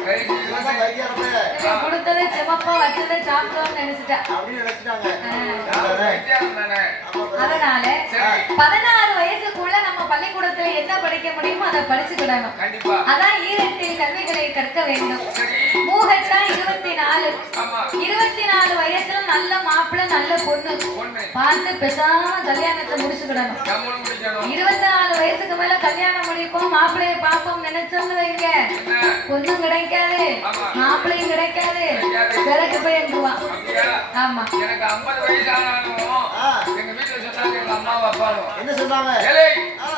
கொடுத்ததை செமப்பா வச்சதை சாப்பிட்டோம்னு நினைச்சிட்டா அப்படின்னு நினைச்சிட்டாங்க. அதனால 16 வயசுக்குள்ள நம்ம பள்ளிக்கூடத்துல என்ன படிக்க முடியுமோ அதை படிச்சுக்கிடணும். அதான் ஈரட்டில் கல்விகளை கற்க வேண்டும். பூகட்டா 24. ஆமா 24 வயசுல நல்ல மாப்பிள்ளை நல்ல பொண்ணு ஒண்ணு பார்த்து பேசாம கல்யாணத்தை முடிச்சுக்கிடணும். நம்மளும் முடிக்கணும் 24 வயசுக்கு மேல கல்யாணம் முடிப்போம் மாப்பிள்ளைய பாப்போம் நினைச்சோம்னு வைங்க, என்ன பொண்ணும் கிடைக்காது ஆமா. மாப்பிள்ளையும் கிடைக்காது, கிடைக்காது. விறகு போய் எழுதுவான். அப்படியா ஆமா எனக்கு 50 வயசு ஆனாலும் எங்க வீட்டுல சொன்னாங்க எங்க அம்மாவும் அப்பாவும் என்ன சொன்னாங்க? ஏலே ஆ,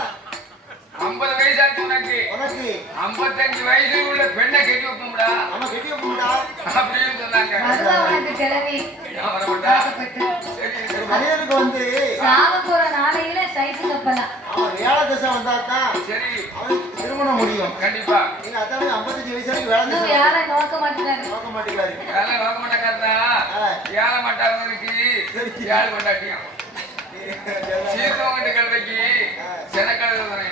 50 வயசாச்சு உனக்கு உனக்கு 55 வயசு உள்ள பெண்ணை கட்டி வைப்போம்டா நம்ம கெட்டி வைப்போம்டா. அப்படின்னு சொன்னாங்க. அதுவா உனக்கு கிளவி நான் வரமாட்டா ஆசைப்பட்டு சரி ஒரு மனிதனுக்கு வந்து சாவ போற நாளையில சைஸு கப்பலாம். அவன் வேலை தசை வந்தாதான் சரி அவனுக்கு திருமணம் முடியும். கண்டிப்பா நீங்க அத்தாவே 55 வயசு வரைக்கும் வேலை இன்னும் தசை யாரை நோக்க மாட்டேங்கிறாரு. பார்க்க மாட்டேங்கிறாரு. வேலை நோக்க மாட்டாக்காரதா ஏழ மாட்டாதவனுக்கு ஏழு கொண்டாட்டியும் சீத்தவங்கிட்ட கழுதைக்கு செனக்கழுதை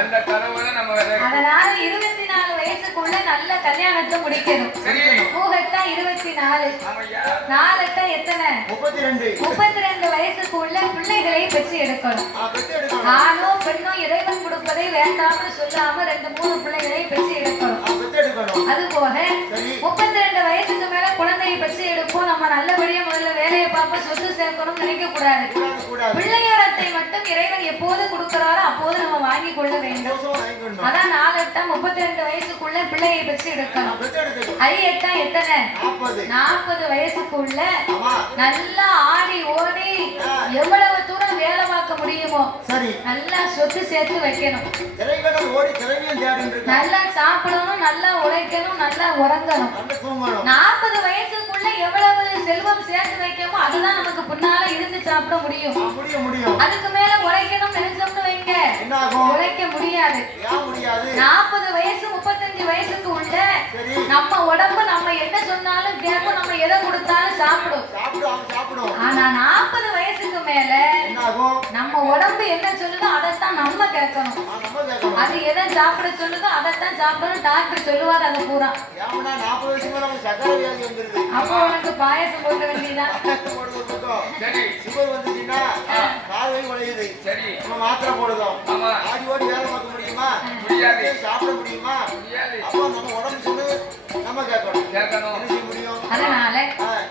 அந்த கதவுல நம்ம வேற அதனால 24 வயசுக்குள்ள நல்ல கல்யாணத்தை முடிக்கணும். சரி பூகட்டா 24. ஆமையா 4 எத்தனை? 32. 32 வயசுக்குள்ள பிள்ளைகளை பெற்று எடுக்கணும். பெற்று எடுக்கணும். ஆணோ பெண்ணோ இறைவன் கொடுப்பதை வேண்டாம்னு சொல்லாம 2-3 பிள்ளைகளை பெற்று எடுக்கணும். பெற்று எடுக்கணும். அது போக சரி 32 வயசுக்கு மேல குழந்தையை பெற்று எடுப்போம், நம்ம நல்லபடியா முதல்ல வேலையை பார்ப்போம், சொத்து சேர்க்கணும்னு நினைக்க கூடாது. கூடாது கூடாது. பிள்ளையோரத்தை மட்டும் இறைவன் எப்போது கொடுக்கிறாரோ அப்போது நம்ம வாங்கி கொள்ள வேண்டும். சந்தோஷமா வாங்கிக்கணும். அதான் 4 32 வயசுக்குள்ள பிள்ளையை பெற்று எடுக்கணும். பெற்று எடுக்கணும். 8 எத்தனை? 40. 40 வயசுக்குள்ள ஆமா நல்லா ஆடி ஓடி எவ்வளவு தூரம் வேலை பார்க்க முடியுமோ சரி. நல்லா சொத்து சேர்த்து வைக்கணும். திரைக்கடல் ஓடி திரையும் தேடிட்டு இருக்கு. நல்லா சாப்பிடணும், நல்லா உழைக்கணும், நல்லா உறங்கணும். நல்ல தூங்கணும். 40 வயசுக்குள்ள எவ்வளவு செல்வம் சேர்த்து வைக்கமோ அதுதான் நமக்கு பின்னால இருந்து சாப்பிட முடியும். முடியும் முடியும். அதுக்கு மேல உழைக்கணும் நினைச்சோம்னு வைங்க, என்ன ஆகும்? உழைக்க முடியாது. ஏன் முடியாது? 40 வயசு 35 வயசுக்கு உள்ள சரி நம்ம உடம்பு நம்ம என்ன சொன்னாலும் கேட்கும், நம்ம எதை கொடுத்தாலும் சாப்பிடும். சாப்பிடும் சாப்பிடும். ஆனா 40 வயசுக்கு மேல என்ன ஆகும்? நம்ம உடம்பு என்ன சொல்லுதோ அதைத்தான் நம்ம கேட்கணும். நம்ம கேட்கணும். அது எதை சாப்பிட சொல்லுதோ அதைத்தான் சாப்பிடணும். டாக்டர் சொல்லுவார் அதை பூரா. ஏன்னா 40 வயசுக்கு மேல நமக்கு சக்கரை வியாதி வந்துருது. அப்போ உனக்கு பாயசம் போட்ட வேண்டியதான். போடுறது பக்கம். சரி சுகர் வந்துச்சுன்னா கால் வலி உடையுது. சரி நம்ம மாத்திரை போடுதோம். ஆமா ஆடி ஓடி வேலை பார்க்க முடியுமா? முடியாது சாப்பிட முடியுமா? முடியாது அப்போ நம்ம உடம்பு சொல்லு நம்ம கேட்கணும். கேட்கணும் என்ன செய்ய முடியும்? அதனால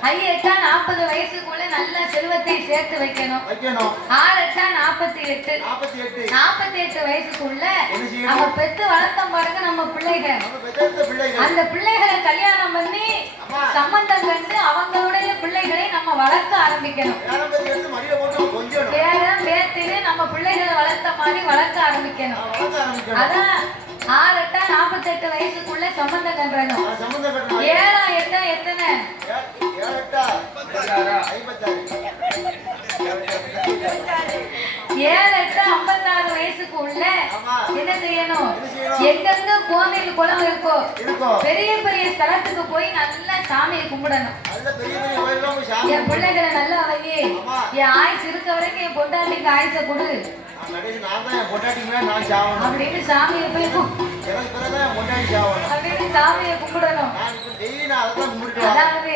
40 வயசுக்குள்ள நல்ல செல்வத்தை சேர்த்து வைக்கணும். வைக்கணும். 48 48. 48 வயசுக்குள்ள என்ன செய்யணும்? நம்ம பெத்து வளர்த்தோம் பாருங்க நம்ம பிள்ளைகள். நம்ம பெற்றெடுத்த பிள்ளைகள். அந்த பிள்ளைகளை கல்யாணம் பண்ணி ஆமா. சம்பந்தம் கண்டு அவங்களுடைய பிள்ளைகளை நம்ம வளர்க்க ஆரம்பிக்கணும். பேரம் பேத்தி எடுத்து மடியில போட்டு கொஞ்சணும். பேரம் பேத்தின்னு நம்ம பிள்ளைகளை வளர்த்த மாதிரி வளர்க்க ஆரம்பிக்கணும். வளர்க்க ஆரம்பிக்கணும். அதான் 6 48 வயசுக்குள்ள சம்பந்தம் கண்டணும். சம்பந்தம் கட்டணும். 7 8 எத்தனை? 7 8 56. 7 8 56 வயசுக்கு உள்ள ஆமா. என்ன செய்யணும்? என்ன செய்யணும்? எங்கெங்க கோவில் குளம் இருக்கோ இருக்கும். பெரிய பெரிய ஸ்தலத்துக்கு போய் நல்லா சாமியை கும்பிடணும். நல்ல பெரிய பெரிய கோயில்லாம் போய் சாமி என் பிள்ளைகளை நல்லா வை, ஆமா. என் ஆயுசு இருக்க வரைக்கும் என் பொண்டாட்டிக்கு ஆயுசை கொடு கடைசி நான் தான் என் பொண்டாட்டிக்கு மேல நான் சாவணும். அப்படின்னு சாமியை போய் எனக்கு பிறகுதான் என் பொண்டாட்டி சாவணும். அப்படின்னு சாமியை கும்பிடணும். நான் இப்ப டெய்லி நான் அதை தான் கும்பிட்டுக்கலாம். அதாவது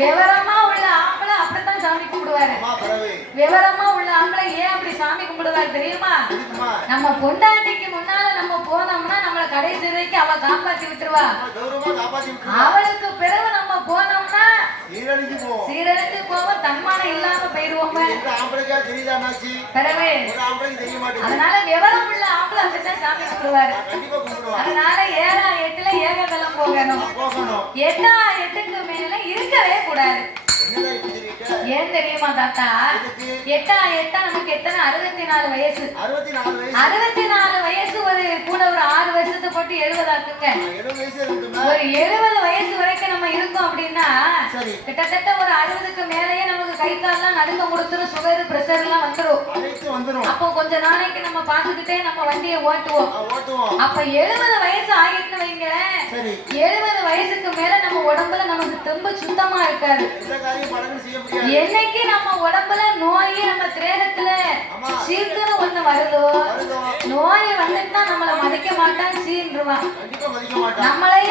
விவரமா உள்ள ஆம்பளை அப்படித்தான் சாமி கும்பிடுவாரு. அம்மா பிறகு விவரமா உள்ள ஆம்பளை ஏன் அப்படி சாமி கும்பிடுவாரு தெரியுமா? இருக்குமா? நம்ம பொண்டாட்டிக்கு முன்னால நம்ம போனோம்னா நம்மள கடைசி வரைக்கும் அவ காப்பாத்தி விட்டுருவா. நம்ம கௌரவமா காப்பாத்தி விட்டுருவா. அவளுக்கு பிறகு நம்ம போனோம்னா சீரழிஞ்சு போவோம். சீரழிஞ்சு போவோம், தன்மானம் இல்லாம போயிருவோம். எந்த ஆம்பளைக்கா தெரியுதா அண்ணாச்சி? பிறகு ஒரு ஆம்பளைக்கு தெரிய மாட்டேங்குது. அதனால விவரம் உள்ள ஆம்பளை அப்படித்தான் சாமி கும்பிடுவாரு. நான் கண்டிப்பா கும்பிடுவேன். அதனால 7 8 ஏகதலம் போகணும். போகணும். 8 8க்கு மேல இருக்கவே கூடாது. என்னதான் இப்படி சொல்லிட்ட? ஏன் தெரியுமா தாத்தா? இதுக்கு 8 8 நமக்கு எத்தனை? 64 வயசு. 64 வயசு. 64 வயசு ஒரு கூட ஒரு 6 வருஷத்தை போட்டு 70 ஆக்குங்க. 70 வயசு இருக்குமா? ஒரு 70 வயசு வரைக்கும் நம்ம இருக்கோம் அப்படின்னா சரி. கிட்டத்தட்ட ஒரு 60க்கு மேலேயே நமக்கு கை கால்லாம் நடுங்க கொடுத்துரும், சுகர் பிரஷர் எல்லாம் வந்துரும். அனைத்து வந்துரும். அப்போ கொஞ்ச நாளைக்கு நம்ம பார்த்துக்கிட்டே நம்ம வண்டியை ஓட்டுவோம். ஓட்டுவோம். அப்ப 70 வயசு ஆகிட்டு வைங்களேன், சரி. 70 வயசுக்கு மேல நம்ம உடம்புல நமக்கு தெம்பு சுத்தமா இருக்காது. எந்த காரியம் படகு செய்ய முடியாது. என்னைக்கு நம்ம உடம்புல நோய் நம்ம கிரகத்துல ஆமா. சீக்குன்னு ஒண்ணு வருதோ, வருதோ? நோய் வந்துட்டுனா நம்மள மதிக்க மாட்டான், சீன்றுவான். கண்டிப்பா மதிக்க மாட்டான்.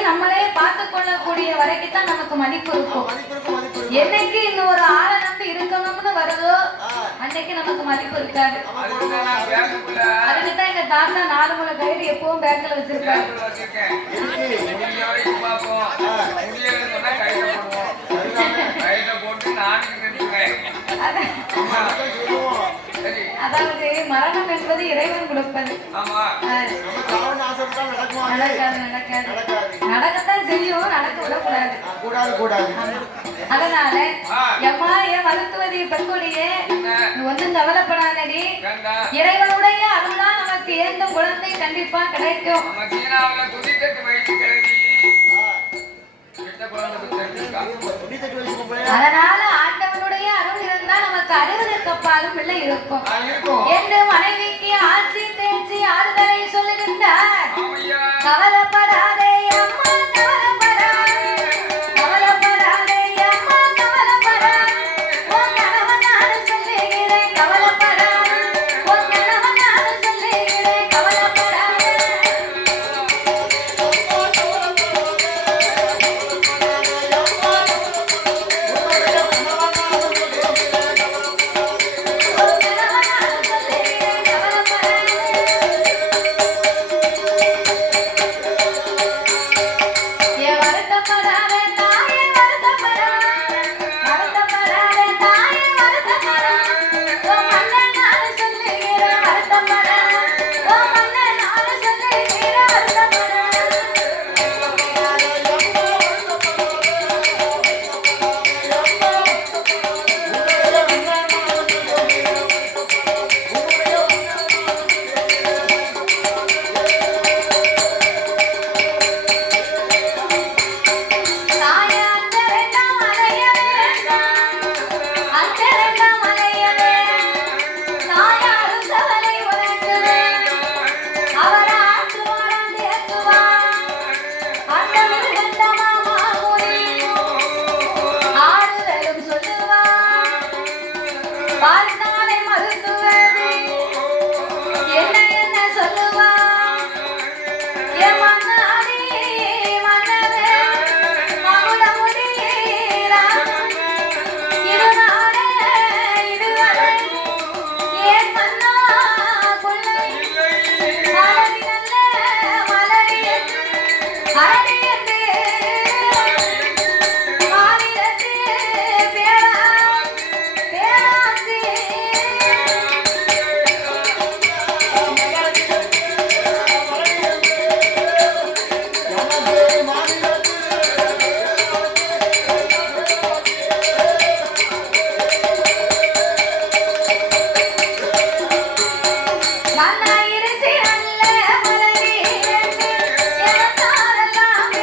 நம்மளே பார்த்து கொள்ளக்கூடிய வரைக்கும் தான் நமக்கு மதிப்பு இருக்கும். மதிப்பு இருக்கும், மதிப்பு இருக்கும். என்னைக்கு இன்னொரு ஆளை நம்பி இருக்கணும்னு வருதோ அன்னைக்கு நமக்கு மதிப்பு இருக்காது. அதுக்குதான் நான் பேங்குக்குள்ள அதுக்குதான் எங்க தாத்தா 4 முளை கயிறு எப்பவும் பேங்க்ல வச்சிருக்காரு. பேங்க்ல வச்சிருக்கேன். இருக்கு. முடிஞ்ச வரைக்கும் பார்ப்போம். சரி அதாவது மரணம் என்பது இறைவன் கொடுப்பது. ஆமா நம்ம சாவன்னு ஆசைப்பட்டா நடக்குமா? நடக்காது நடக்காது நடக்காது. நடக்கத்தான் செய்யும், நடக்க விடக்கூடாது. கூடாது கூடாது. அதனால எம்மா என் மருத்துவதி பெண்கொடியே ஒன்றும் கவலைப்படாதடி. இறைவனுடைய அருளா நமக்கு ஏந்த குழந்தை கண்டிப்பா கிடைக்கும். நம்ம சீனாவுல 98 வயசு கிழவி கிட்ட குழந்தை பெற்றிருக்கா. 98 வயசு பொம்பளை. அதனால ஆண்டவனுடைய அருள் இருந்தா நமக்கு 60க்கு அப்பாலும் பிள்ளை இருக்கும் இருக்கும். என்று மனைவிக்கு ஆட்சி தேர்ச்சி ஆறுதலை சொல்லுகின்றார். ஆமையா கவலைப்படாதே அம்மா கவலைப்படாதே, கவலைப்படாதே அம்மா கவலைப்படாதே, உன் கணவன் நான் சொல்லுகிறேன் கவலைப்படாதே, உன் கணவன் நான் சொல்லுகிறேன் கவலைப்படாதே. உன் கணவன் நான் சொல்லுகிறேன் கவலைப்படாதே. ஏ வருத்தப்படாதே தாயே வருத்தப்படாதே, வருத்தப்படாதே தாயே வருத்தப்படாதே, உன் மன்னன் நான் சொல்லுகிறேன் வருத்தப்படாதே, உன் மன்னன் நான் சொல்லுகிறேன் வருத்தப்படாதே. தாயே அஞ்ச வேண்டாம் அலைய வேண்டாம், அஞ்ச வேண்டாம் அலைய வேண்டாம், தாயே அருந்தவளை உணர்த்துவேன், அவர் ஆற்றுவாரம் தேற்றுவார், அந்த மிருகண்டமா மாமுனி ஆறுதலும் சொல்லுவார், பார்த்தாலே மருத்துவதி என்ன என்ன சொல்லுவார், என் மன்னாடி மன்னரே மகுடமுடியீரா, இதுநாளே இதுவரை ஏன் மன்னா கொள்ளை மலரி நல்ல மலரி அரடி என்று மாநிலத்தே பேராசி மன்னாயிருச்சி நல்ல மலரி என்று எனத்தாரெல்லாம்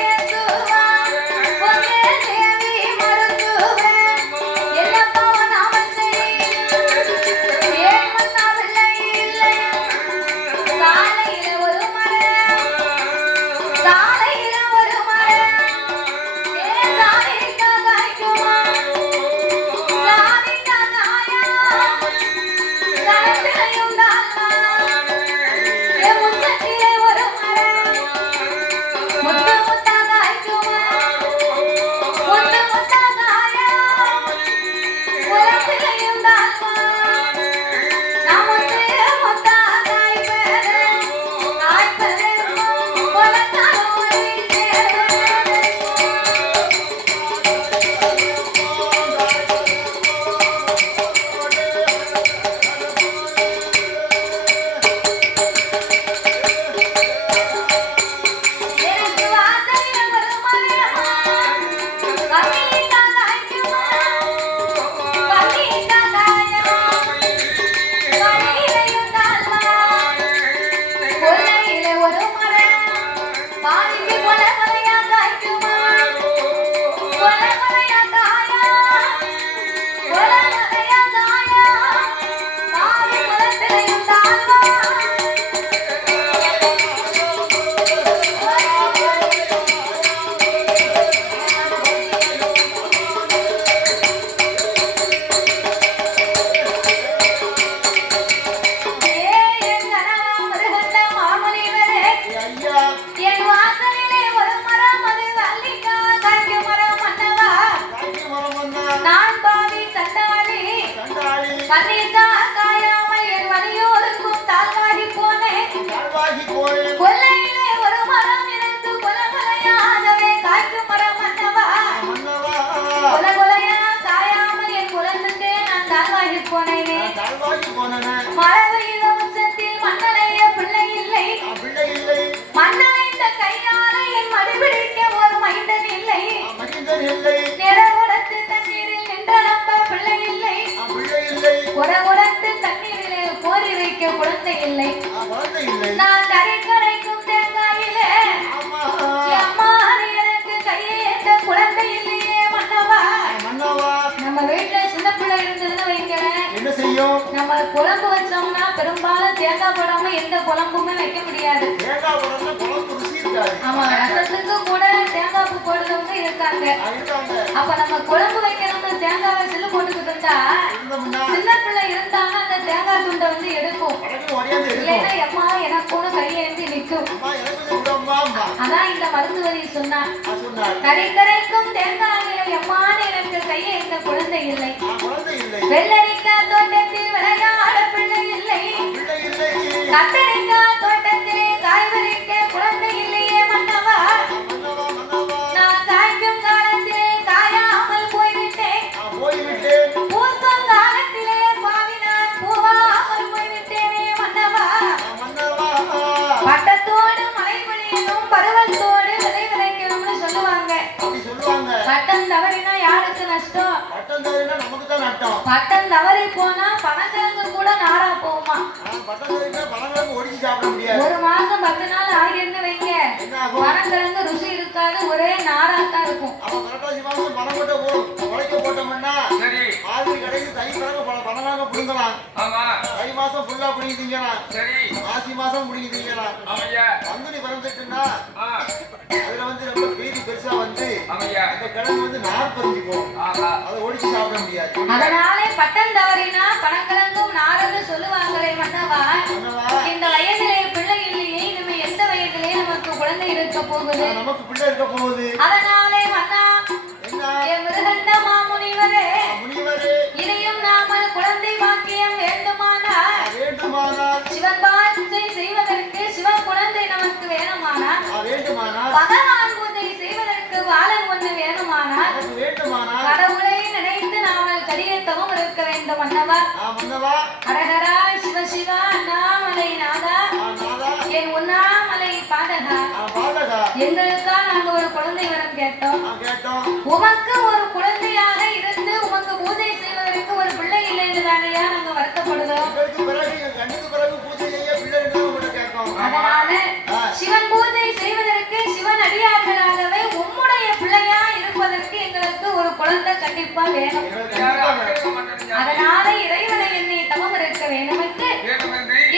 மைந்தன் இல்லை நிறகுடத்து தண்ணீரில் நின்ற நம்ப பிள்ளை இல்லை பிள்ளை இல்லை குடகுடத்து தண்ணீரிலே கோரி வைக்க குழந்தை இல்லை குழந்தை இல்லை நான் கரைக்கும் தேங்காயிலே ஆமா அம்மா எனக்கு கையேந்த குழந்தை இல்லையே மன்னவா மன்னவா நம்ம வீட்டுல சின்ன பிள்ளை இருந்ததுன்னு வைக்கிறேன் என்ன செய்யும் நம்ம குழம்பு வச்சோம்னா பெரும்பாலும் தேங்காய் போடாம எந்த குழம்புமே வைக்க முடியாது தேங்காய் போடுறதுல குழம்பு ருசி இருக்காது ஆமா ரசத்துக்கு கூட தேங்காய் பூ போடுறவங்க இருக்காங்க அப்ப நம்ம குழம்பு வைக்கணும்னு தேங்காவை சில்லு போட்டுக்கிட்டு இருந்தா சின்ன பிள்ளை இருந்தாலும் அந்த தேங்காய் துண்டை வந்து எடுக்கும் இல்லைன்னா எம்மா எனக்கு கூட கையேந்தி நிற்கும் அதான் இந்த மருத்துவரி சொன்னா கரைக்கும் தேங்காயில எம்மான்னு எனக்கு கையேந்த குழந்தை இல்லை வெள்ளரிக்காய் தோட்டத்தில் விளையாட பிள்ளை இல்லை கத்தரிக்காய் தோட்டத்திலே காய்கறிக்க குழந்தை இல்லையே மன்னவா நான் காய்க்கும் காலத்திலே காயாமல் போய்விட்டேன் பூக்கும் காலத்திலே பாவினான் பூவாமல் போய்விட்டேனே மன்னவா பட்டத்தோடு மழை பொழியணும் பருவத்தோடு விதை விதைக்கணும்னு சொல்லுவாங்க பட்டம் தவறினா யாருக்கு நஷ்டம் பட்டம் தவறி போனா பனங்கிழங்கு கூட நாரா போகுமா ஒரு மாசம் 10 நாள் ஆகிருந்து வைங்க பனங்கிழங்கு ருசி இருக்காது ஒரே நாராத்தான் இருக்கும் தை மாசம் ஃபுல்லா புடிங்கி திங்கலாம் ஆசி மாசம் புடிங்கி திங்கலாம் பங்குனி பிறந்துட்டுன்னா அதுல வந்து ரொம்ப பீதி பெருசா வந்து அந்த கிழங்கு வந்து நார் பறிஞ்சு போகும் அதை ஒடிச்சு சாப்பிட முடியாது அதனாலே பட்டம் தவறினா பனங்கிழங்கும் நாரன்னு சொல்லுவாங்களே மன்னவா இந்த வயதிலே பிள்ளை இல்லையே இனிமே எந்த வயதிலே நமக்கு குழந்தை இருக்க போகுது நமக்கு பிள்ளை இருக்க போகுது அதனாலே மன்னா என் மிருகண்ட மாமுனிவரே இனியும் நாமல் குழந்தை பாக்கியம் வேண்டுமானால் சிவன் பூஜை செய்வதற்கு சிவன் குழந்தை நமக்கு வேணுமானால் பகவான் பூஜை செய்வதற்கு பாலன் ஒன்று வேணுமானால் கடவுளை நினைத்து நாமல் கடியத்தவும் இருக்க வேண்டும் மன்னவா ஹரஹரா சிவசிவா அண்ணாமலை நாதா என் உண்ணாமலை பாதகா எங்களுக்கா நாங்க ஒரு குழந்தை வரம் கேட்டோம் உமக்கு ஒரு குழந்தையாக இருந்து உமக்கு பூஜை செய்வதற்கு ஒரு பிள்ளை இல்லை என்றுதானையா நாங்க வருத்தப்படுகிறோம் அதனால சிவன் பூஜை செய்வதற்கு சிவன் அடியார்களாகவே உம்முடைய பிள்ளையா இருப்பதற்கு எங்களுக்கு ஒரு குழந்தை கண்டிப்பா வேணும் அதனால இறைவனை என்னை தவம் இருக்க வேண்டும் என்று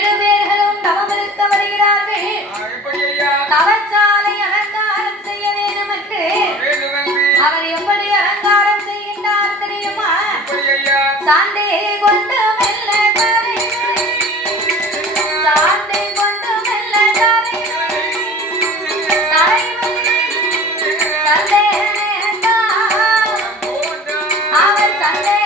இருவேர்களும் தவம் இருக்க வருகிறார்கள் தவச்சாலை அலங்காரம் செய்ய வேண்டும் என்று அவர் எப்படி அலங்காரம் செய்கின்றார் தெரியுமா சாந்தே கொண்டு மெல்ல சாந்தை கொண்டு மெல்ல அவர் சந்தே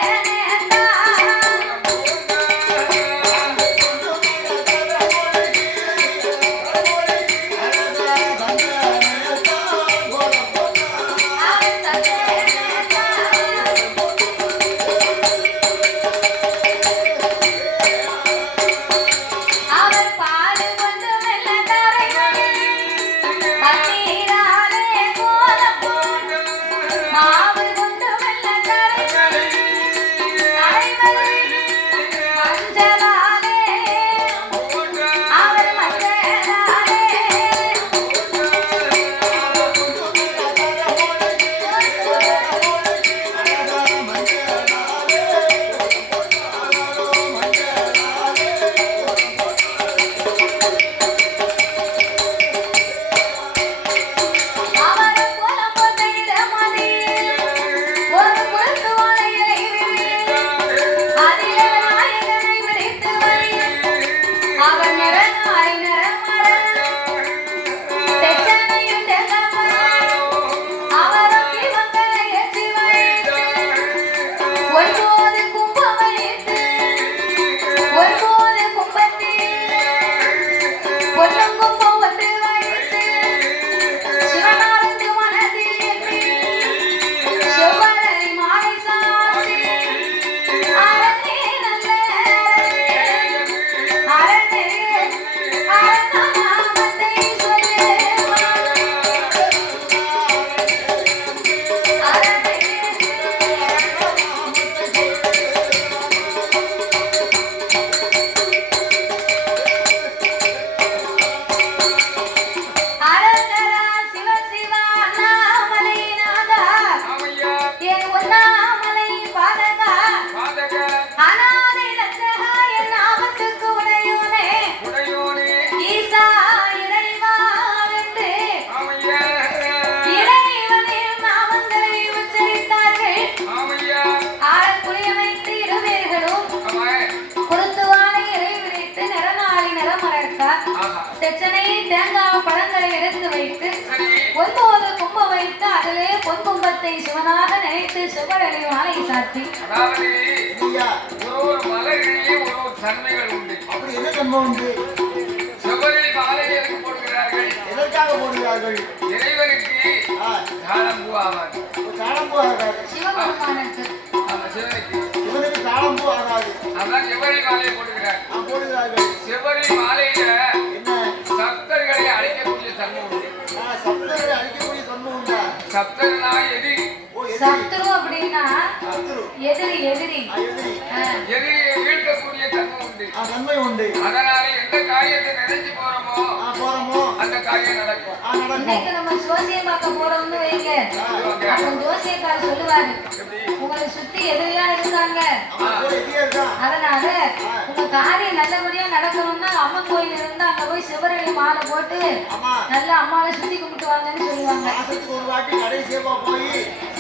9 கும்பம் வைத்து அதிலே பொன் கும்பத்தை சிவனாக நினைத்து செவ்வரளி மாலை சாத்தி அதாவது ஐயா, ஒரு மலரிலேயே ஒரு தன்மைகள் உண்டு. அப்படி என்ன தன்மை உண்டு? செவ்வரளி மாலை எதற்கு போடுகிறார்கள்? எதற்காக போடுகிறார்கள்? இறைவனுக்கு தாளம்பூ ஆவாது. ஒரு தாழம்பூ ஆகாது. சிவபெருமானுக்கு ஆமா, சிவனுக்கு இவனுக்கு தாழம்பூ ஆகாது. அதான் செவ்வரளி மாலையை போடுகிறார். போடுகிறார்கள். செவ்வரளி மாலையில என்ன? சப்தர்களை அழைக்கக்கூடிய தன்மை உண்டு. சப்தர்களை அழிக்கக்கூடிய தன்மை உண்டா? சப்தர்னா எதிரி. ஓ, எதிரி. சத்துரு அப்படின்னா சத்துரு. எதிரி எதிரி எதிரி. எதிரியை வீழ்த்தக்கூடிய தன்மை உண்டு. நன்மை உண்டு. அதனால எந்த காரியத்தை நினைச்சு போறோமோ போறோமோ அந்த காரியம் நடக்கும். நடக்கும். இன்னைக்கு நம்ம ஜோசியம் பார்க்க போறோம்னு வைங்க. அப்ப ஜோசியக்காரர் சொல்லுவாரு, உங்களை சுத்தி எதிரியா இருக்காங்க, அவன் கூட எதிரியா இருக்கான். அதனால உங்க காரியம் நல்லபடியா நடக்கணும்னா அம்மன் கோயில் இருந்தா அங்க போய் சிவரளி மாலை போட்டு ஆமா, நல்லா அம்மாவை சுத்தி கும்பிட்டு வாங்கன்னு சொல்லுவாங்க. மாசத்துக்கு ஒரு வாட்டி கடைசியமா போய்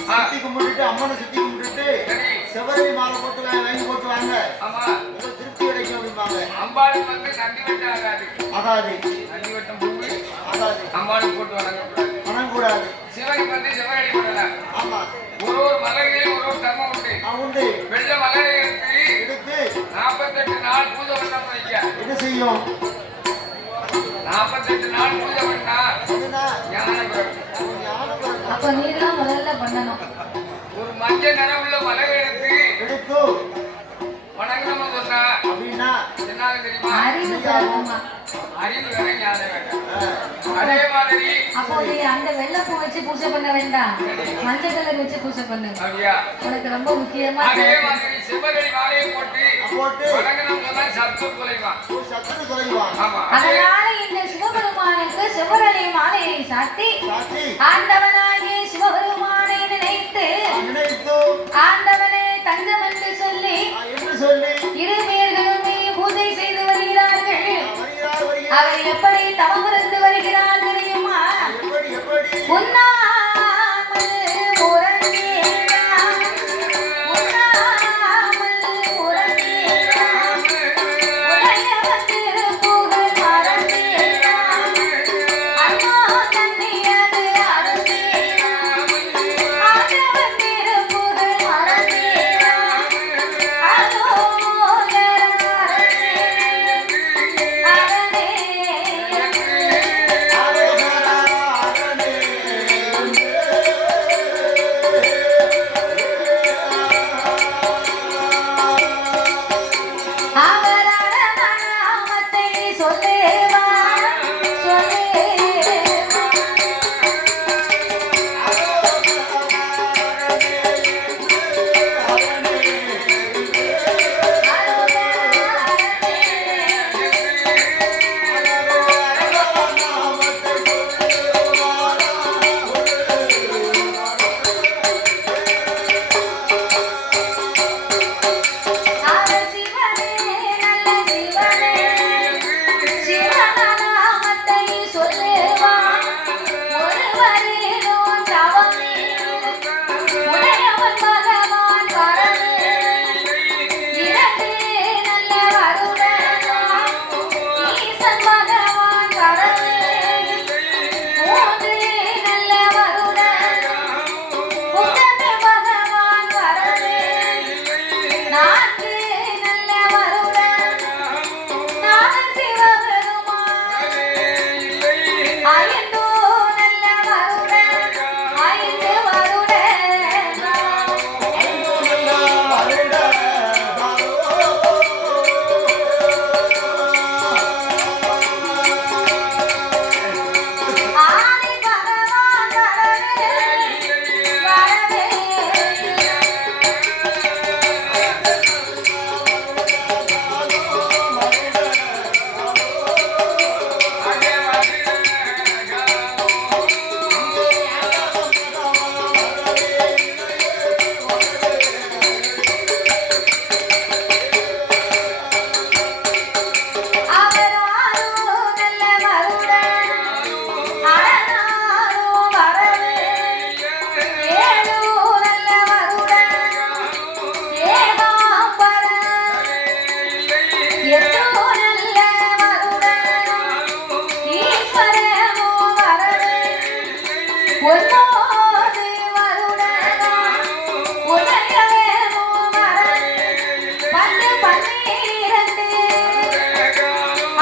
சுத்தி கும்பிட்டுட்டு அம்மனை சுத்தி கும்பிட்டுட்டு சரி. செவரளி மாலை போட்டு வாங்கி போட்டு வாங்க, ஆமா, உங்க திருப்தி கிடைக்கும் அப்படிம்பாங்க. அம்பாளுக்கு வந்து நந்தி வெட்டம் ஆகாது. ஆகாது. நந்தி வெட்டம் பூவு ஆகாது. அம்பாளுக்கு போட்டு வணங்கக்கூடாது. பணம் கூடாது. சிவனுக்கு வந்து செவ்வரளி பண்ணலாம். ஆமா, ஒரு மலர்களே ஒரு தர்மம் உண்டு. உண்டு. வெள்ள மலரை எடுத்து எடுத்து 48 நாள் பூஜை பண்ணணும் வைக்க. என்ன செய்யும்? 48 நாள் பூஜை பண்ணா என்னன்னா, ஞானம் பிறக்கும். ஞானம் பிறக்கும். அப்ப நீதான் முதல்ல பண்ணணும். ஒரு மஞ்சள் நிறம் உள்ள மலரை எடுத்து எடுத்து வணங்கணும்னு சொன்னா அப்படின்னா என்ன தெரியுமா? அறிவு தரணுமா? அறிவு வேற ஞானம் வேற. ஆ, அதே மாதிரி அப்போ நீ அந்த வெள்ளைப்பூ வச்சு பூஜை பண்ண வேண்டாம், மஞ்சள் கலர் வச்சு பூஜை பண்ணு. அப்படியா? உனக்கு ரொம்ப முக்கியமா அதே மாதிரி செவ்வரளி மாலையை போட்டு போட்டு வணங்கணும்னு சொன்னா சத்து குலைவான். ஒரு சத்துரு குறைவான். ஆமா, அதே அதனால இந்த சிவபெருமானுக்கு செவ்வரளி மாலையை சாத்தி சாத்தி ஆண்டவனாகிய சிவபெருமானை நினைத்து நினைத்து ஆண்டவனே தஞ்சம் என்று சொல்லி என்று சொல்லி இருமேர்களுமே பூஜை செய்து வருகிறார்கள். வருகிறார் வருகிறார். அவர் எப்படி தவமிருந்து வருகிறார் தெரியுமா? எப்படி எப்படி உண்ணாமல் உறங்கினார், உண்ணாமல் உறங்கினார், உடையவன் திருப்புகழ் மறந்தீரார், அண்ணோ தன்னியது அருந்தீரார், ஆண்டவன் திருப்புகழ் மறந்தீரார், அலோகர் அரணே, அரணே. ஆரோகரா அரணே. ஒன்பது வருடங்கள் உதயவே மூவரே 10 12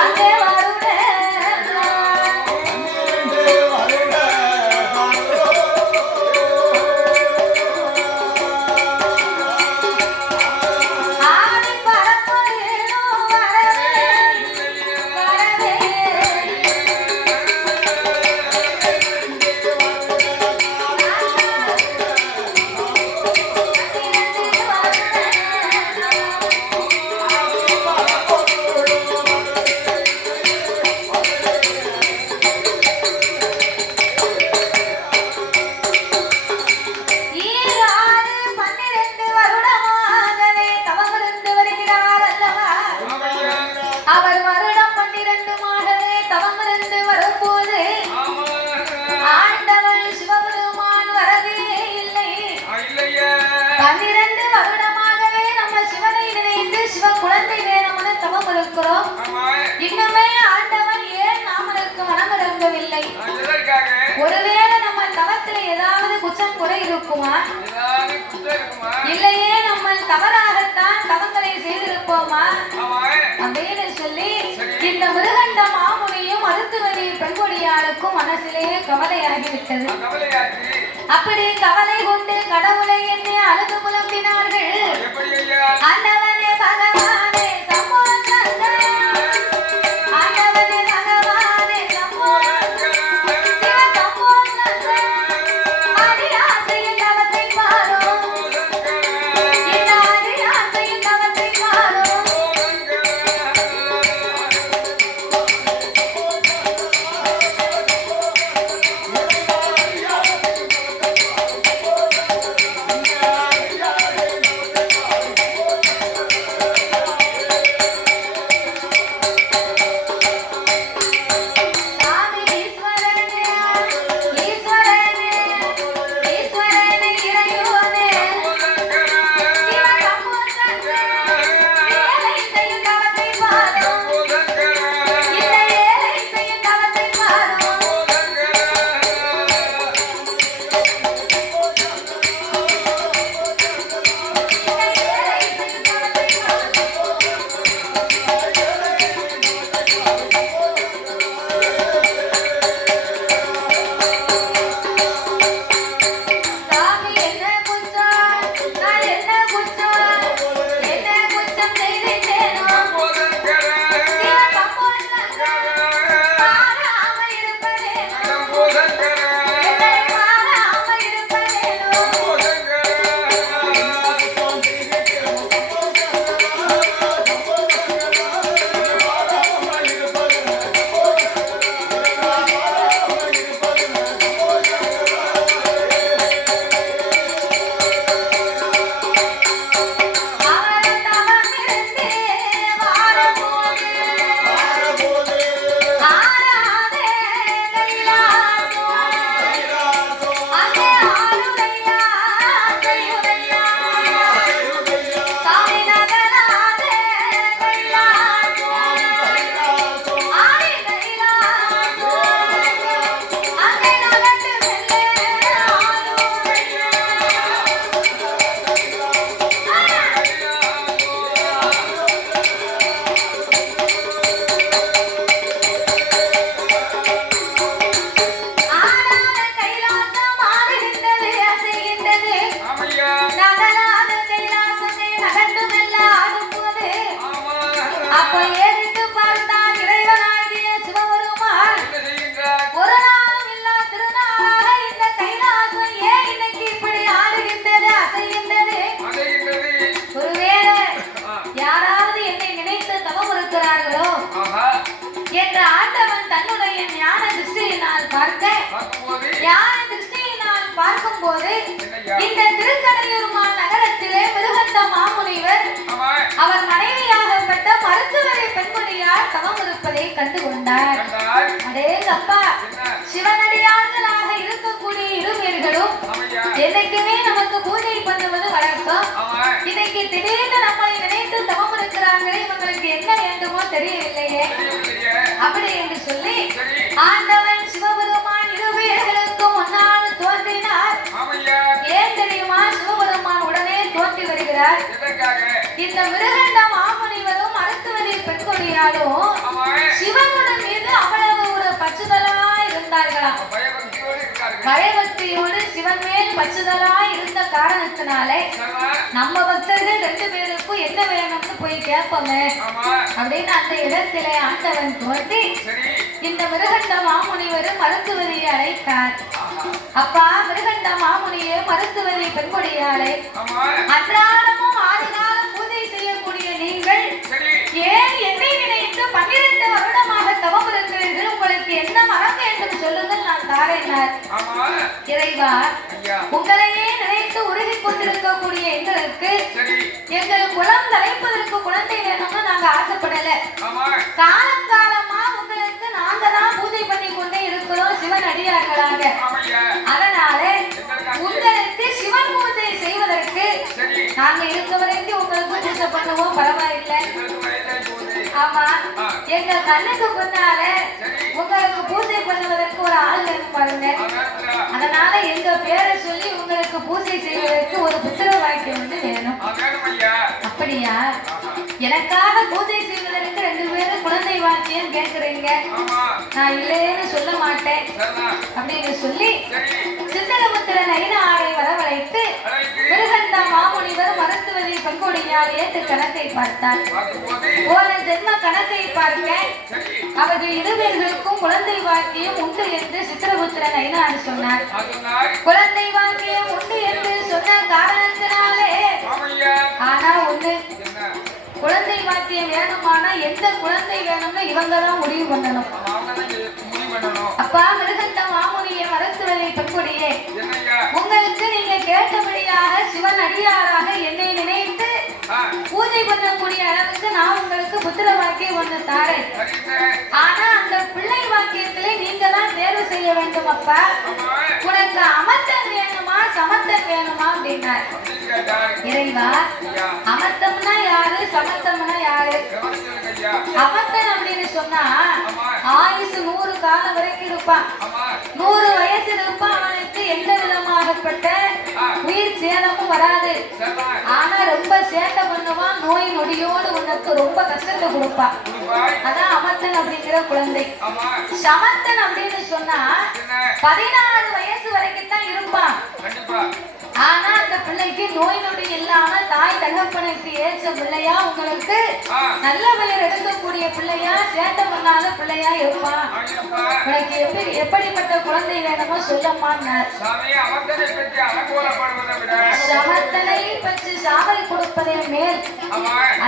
அங்கே அவர் வருடம் 12 மாதமே தவமிருந்து வரும்போது ஆண்டவன் சிவபெருமான் வரவே இல்லை. 12 வருடமாகவே நம்ம சிவனை நினைத்து சிவ குழந்தை வேணும்னு தவம் இருக்கிறோம். இன்னுமே ஆண்டவன் ஏன் நாமளுக்கு மனம் இறங்கவில்லை? ஒருவேளை நம்ம தவத்தில் ஏதாவது குற்றம் குறை இருக்குமா? இல்லையே நம்ம தவறாகத்தான் தவங்களை செய்திருப்போமா அப்படின்னு சொல்லி இந்த மிருகண்ட மாமுனியும் மருத்துவரி பெண்கொடியாளுக்கும் மனசிலே கவலையாகிவிட்டது. அப்படி கவலை கொண்டு கடவுளை என்ன அழுது புலம்பினார்கள். ஆண்டவனே பகவானே சம்போ சங்கரா, ஆண்டவனே பகவானே சம்போ சிவ சம்போ சங்கரா, ஆதியாசையின் தவத்தை பாரும், இந்த ஆதியாசையின் தவத்தை பாரும். பார்க்கும்போது இந்த திருக்கடையூர் நகரத்திலே மிருகண்ட மாமுனிவர் அவர் மனைவியாகப்பட்ட மருத்துவரை பெண்மணியார் தவம் இருப்பதை கண்டு கொண்டார். அடேங்கப்பா, சிவனடியார்களாக இருக்கக்கூடிய இருவர்களும் என்னைக்குமே நமக்கு பூஜை பண்ணுவது வழக்கம். இன்னைக்கு திடீர்னு நம்மளை நினைத்து தவம் இருக்கிறாங்களே, இவங்களுக்கு என்ன வேண்டுமோ தெரியவில்லையே அப்படி என்று சொல்லி ஆண்டவன் சிவபெருமான் இருவர்களுக்கும் முன்னால் இந்த மிருகண்ட மாமுனிவரும் மருத்துவரி பெண்கொடியாலும் சிவனுடன் மீது அவ்வளவு ஒரு பற்றுதலா இருந்தார்களாம். பயபக்தியோடு சிவன் மேல் பற்றுதலா இருந்த காரணத்தினாலே நம்ம பக்தர்கள் 2 பேருக்கும் என்ன வேணும்னு போய் கேட்போமே அப்படின்னு அந்த இடத்திலே ஆண்டவன் தோன்றி இந்த மிருகண்ட மாமுனிவரும் மருத்துவரியை அழைத்தார். அப்பா மிருகண்ட மாமுனியே மருத்துவரி பெண்கொடியாளை அன்றாடமும் 6 காலம் பூஜை செய்யக்கூடிய நீங்கள் ஏன் என்னை நினைத்து 12 வருடமாக தவம் இருக்கிறீர்கள்? உங்களுக்கு என்ன வரம் வேண்டும் சொல்லுங்கள், நான் தாரேனார். இறைவா உங்களையே நினைத்து உருகி கொண்டிருக்கக்கூடிய எங்களுக்கு எங்கள் குலம் தலைப்பதற்கு குழந்தை வேணும்னு நாங்க ஆசைப்படல. காலம் காலமா உங்களுக்கு நாங்க தான் பூஜை பண்ணி கொண்டே இருக்கிறோம் சிவன் அடியார்களாக. அதனால உங்களுக்கு சிவன் பூஜை செய்வதற்கு நாங்க இருக்க வரைக்கும் உங்களுக்கு பூஜை பண்ணுவோம், பரவாயில்லை. ஆமா, எங்க கண்ணுக்கு முன்னால உங்களுக்கு பூஜை பண்ணுவதற்கு ஒரு ஆள் வேணும் பாருங்க. அதனால எங்க பேரை சொல்லி உங்களுக்கு பூஜை செய்வதற்கு ஒரு புத்திர வாக்கியம் வந்து வேணும். அப்படியா? எனக்காக பூஜை செய்வதற்கு 2 பேரும் குழந்தை வாக்கியம் கேட்கிறீங்க, நான் இல்லைன்னு சொல்ல மாட்டேன் அப்படின்னு சொல்லி சித்தரபுத்திரன் ஐனாரை வரவழைத்து மிருகண்ட மாமுனிவர் மருத்துவரி பெண்கொடியால் ஏற்று கணக்கை பார்த்தார். போன ஜென்ம கணக்கை பார்க்க அவர்கள் 2 பேர்களுக்கும் குழந்தை வாக்கியம் உண்டு என்று சித்திரபுத்திரன் ஐனார் சொன்னார். குழந்தை வாக்கியம் உண்டு என்று சொன்ன காரணத்தினாலே ஆனா ஒண்ணு, குழந்தை வாக்கியம் வேணுமானா எந்த குழந்தை வேணும்னு இவங்க தான் முடிவு பண்ணணும். அப்பா மிருகண்ட மாமுனியை மருத்துவரை பெண்கொடியே, உங்களுக்கு நீங்க கேட்டபடியாக சிவன் அடியாராக என்னை நினைத்து பூஜை பண்ணக்கூடிய அளவுக்கு நான் உங்களுக்கு புத்திர வாக்கியம் ஒன்று தாரேன். ஆனா அந்த பிள்ளை வாக்கியத்திலே நீங்க தான் தேர்வு செய்ய வேண்டும். அப்பா உனக்கு அமர்த்தன் வேணுமா சமத்தன் வேணுமா அப்படின்னார். இறைவா அமர்த்தம்னா யாரு, சமத்தம்னா யாரு? அமர்த்தன் அப்படின்னு சொன்னா ஆயுசு 100 காலம் வரைக்கும் இருப்பான், 100 வயசு இருப்பான். அவனுக்கு எந்த விதமாகப்பட்ட உயிர் சேதமும் வராது. ஆனா ரொம்ப சேட்டை பண்ணுவான், நோய் நொடியோடு உனக்கு ரொம்ப கஷ்டத்தை கொடுப்பான். அதான் அமர்த்தன் அப்படிங்கிற குழந்தை. சமத்தன் அப்படின்னு சொன்னா 14 வயசு வரைக்கும் தான் இருப்பான். ஆனா அந்த பிள்ளைக்கு நோய் நொடி இல்லாம தாய் தகப்பனுக்கு ஏற்ற பிள்ளையா, உங்களுக்கு நல்ல பெயர் எடுக்கக்கூடிய பிள்ளையா, சேட்டை பண்ணாத பிள்ளையா இருப்பான். உனக்கு எப்படிப்பட்ட குழந்தை வேணுமோ சொல்லம்மான்னார். சமத்தனை பற்றி சாவை கொடுப்பதே மேல்.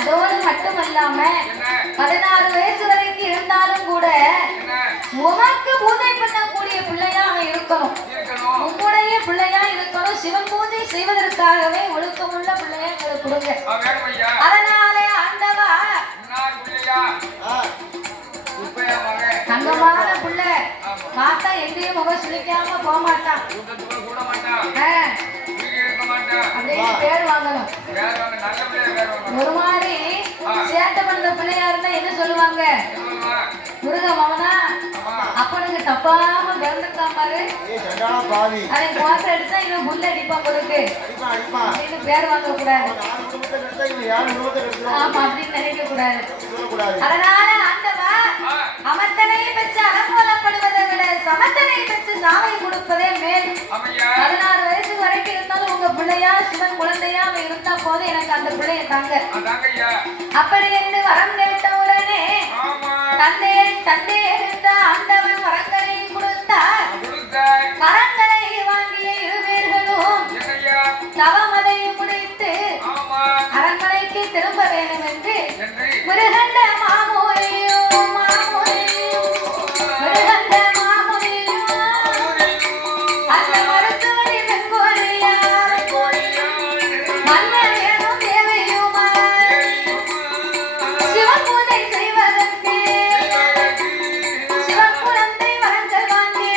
அதோடு மட்டுமல்லாம 16 வயசு வரைக்கும் இருந்தாலும் கூட உனக்கு பூஜை பண்ணக்கூடிய பிள்ளையா அவன் இருக்கணும், உங்களுடைய பிள்ளையா இருக்கணும். சிவன் பூஜை செய்வதற்காகவே ஒழுக்கமுள்ள பிள்ளையா எங்களுக்கு கொடுங்க. அதனாலே ஆண்டவா தங்கமான பிள்ளை பார்த்தா எங்கேயும் முகம் சுழிக்காம போக மாட்டான் அப்படின்னு பேர் வாங்கணும். ஒரு மாதிரி சேட்டை பண்ற பிள்ளையா இருந்தா என்ன சொல்லுவாங்க? முருக மவனா அப்பனுக்கு தப்பாம பிறந்திருக்கான் பாரு, அதை கோட்டை அடிச்சா இவன் புல்ல அடிப்பான் பொழுது அப்படின்னு பேர் வாங்க கூடாது. ஆமா அப்படின்னு நினைக்க கூடாது. அதனால ஆண்டவா அமர்த்தனை பெற்று அலங்கோலப்படுவதை விட சமத்தனை பெற்று சாவை கொடுப்பதே மேல். 16 வயசு வரைக்கும் இருந்தாலும் உங்க பிள்ளையா சிவன் குழந்தையா அவன் இருந்தா போதும், எனக்கு அந்த பிள்ளைய தாங்க. அப்படி என்று வரம் கேட்ட உடனே தந்தே தந்தே என்ற ஆண்டவன் வரங்களை கொடுத்தார். வரங்களை வாங்கிய 2 பேர்களும் தவமதை முடித்து அரண்மனைக்கு திரும்ப வேண்டும் என்று மிருகண்ட மாமுனியும் மிருகண்ட மாமுனியும் அந்த மருத்துவரி பெண்கொடியார் மன்னன் எனும் தேவையுமா சிவன் பூஜை செய்வதற்கு சிவன் குழந்தை வரங்கள் வாங்கி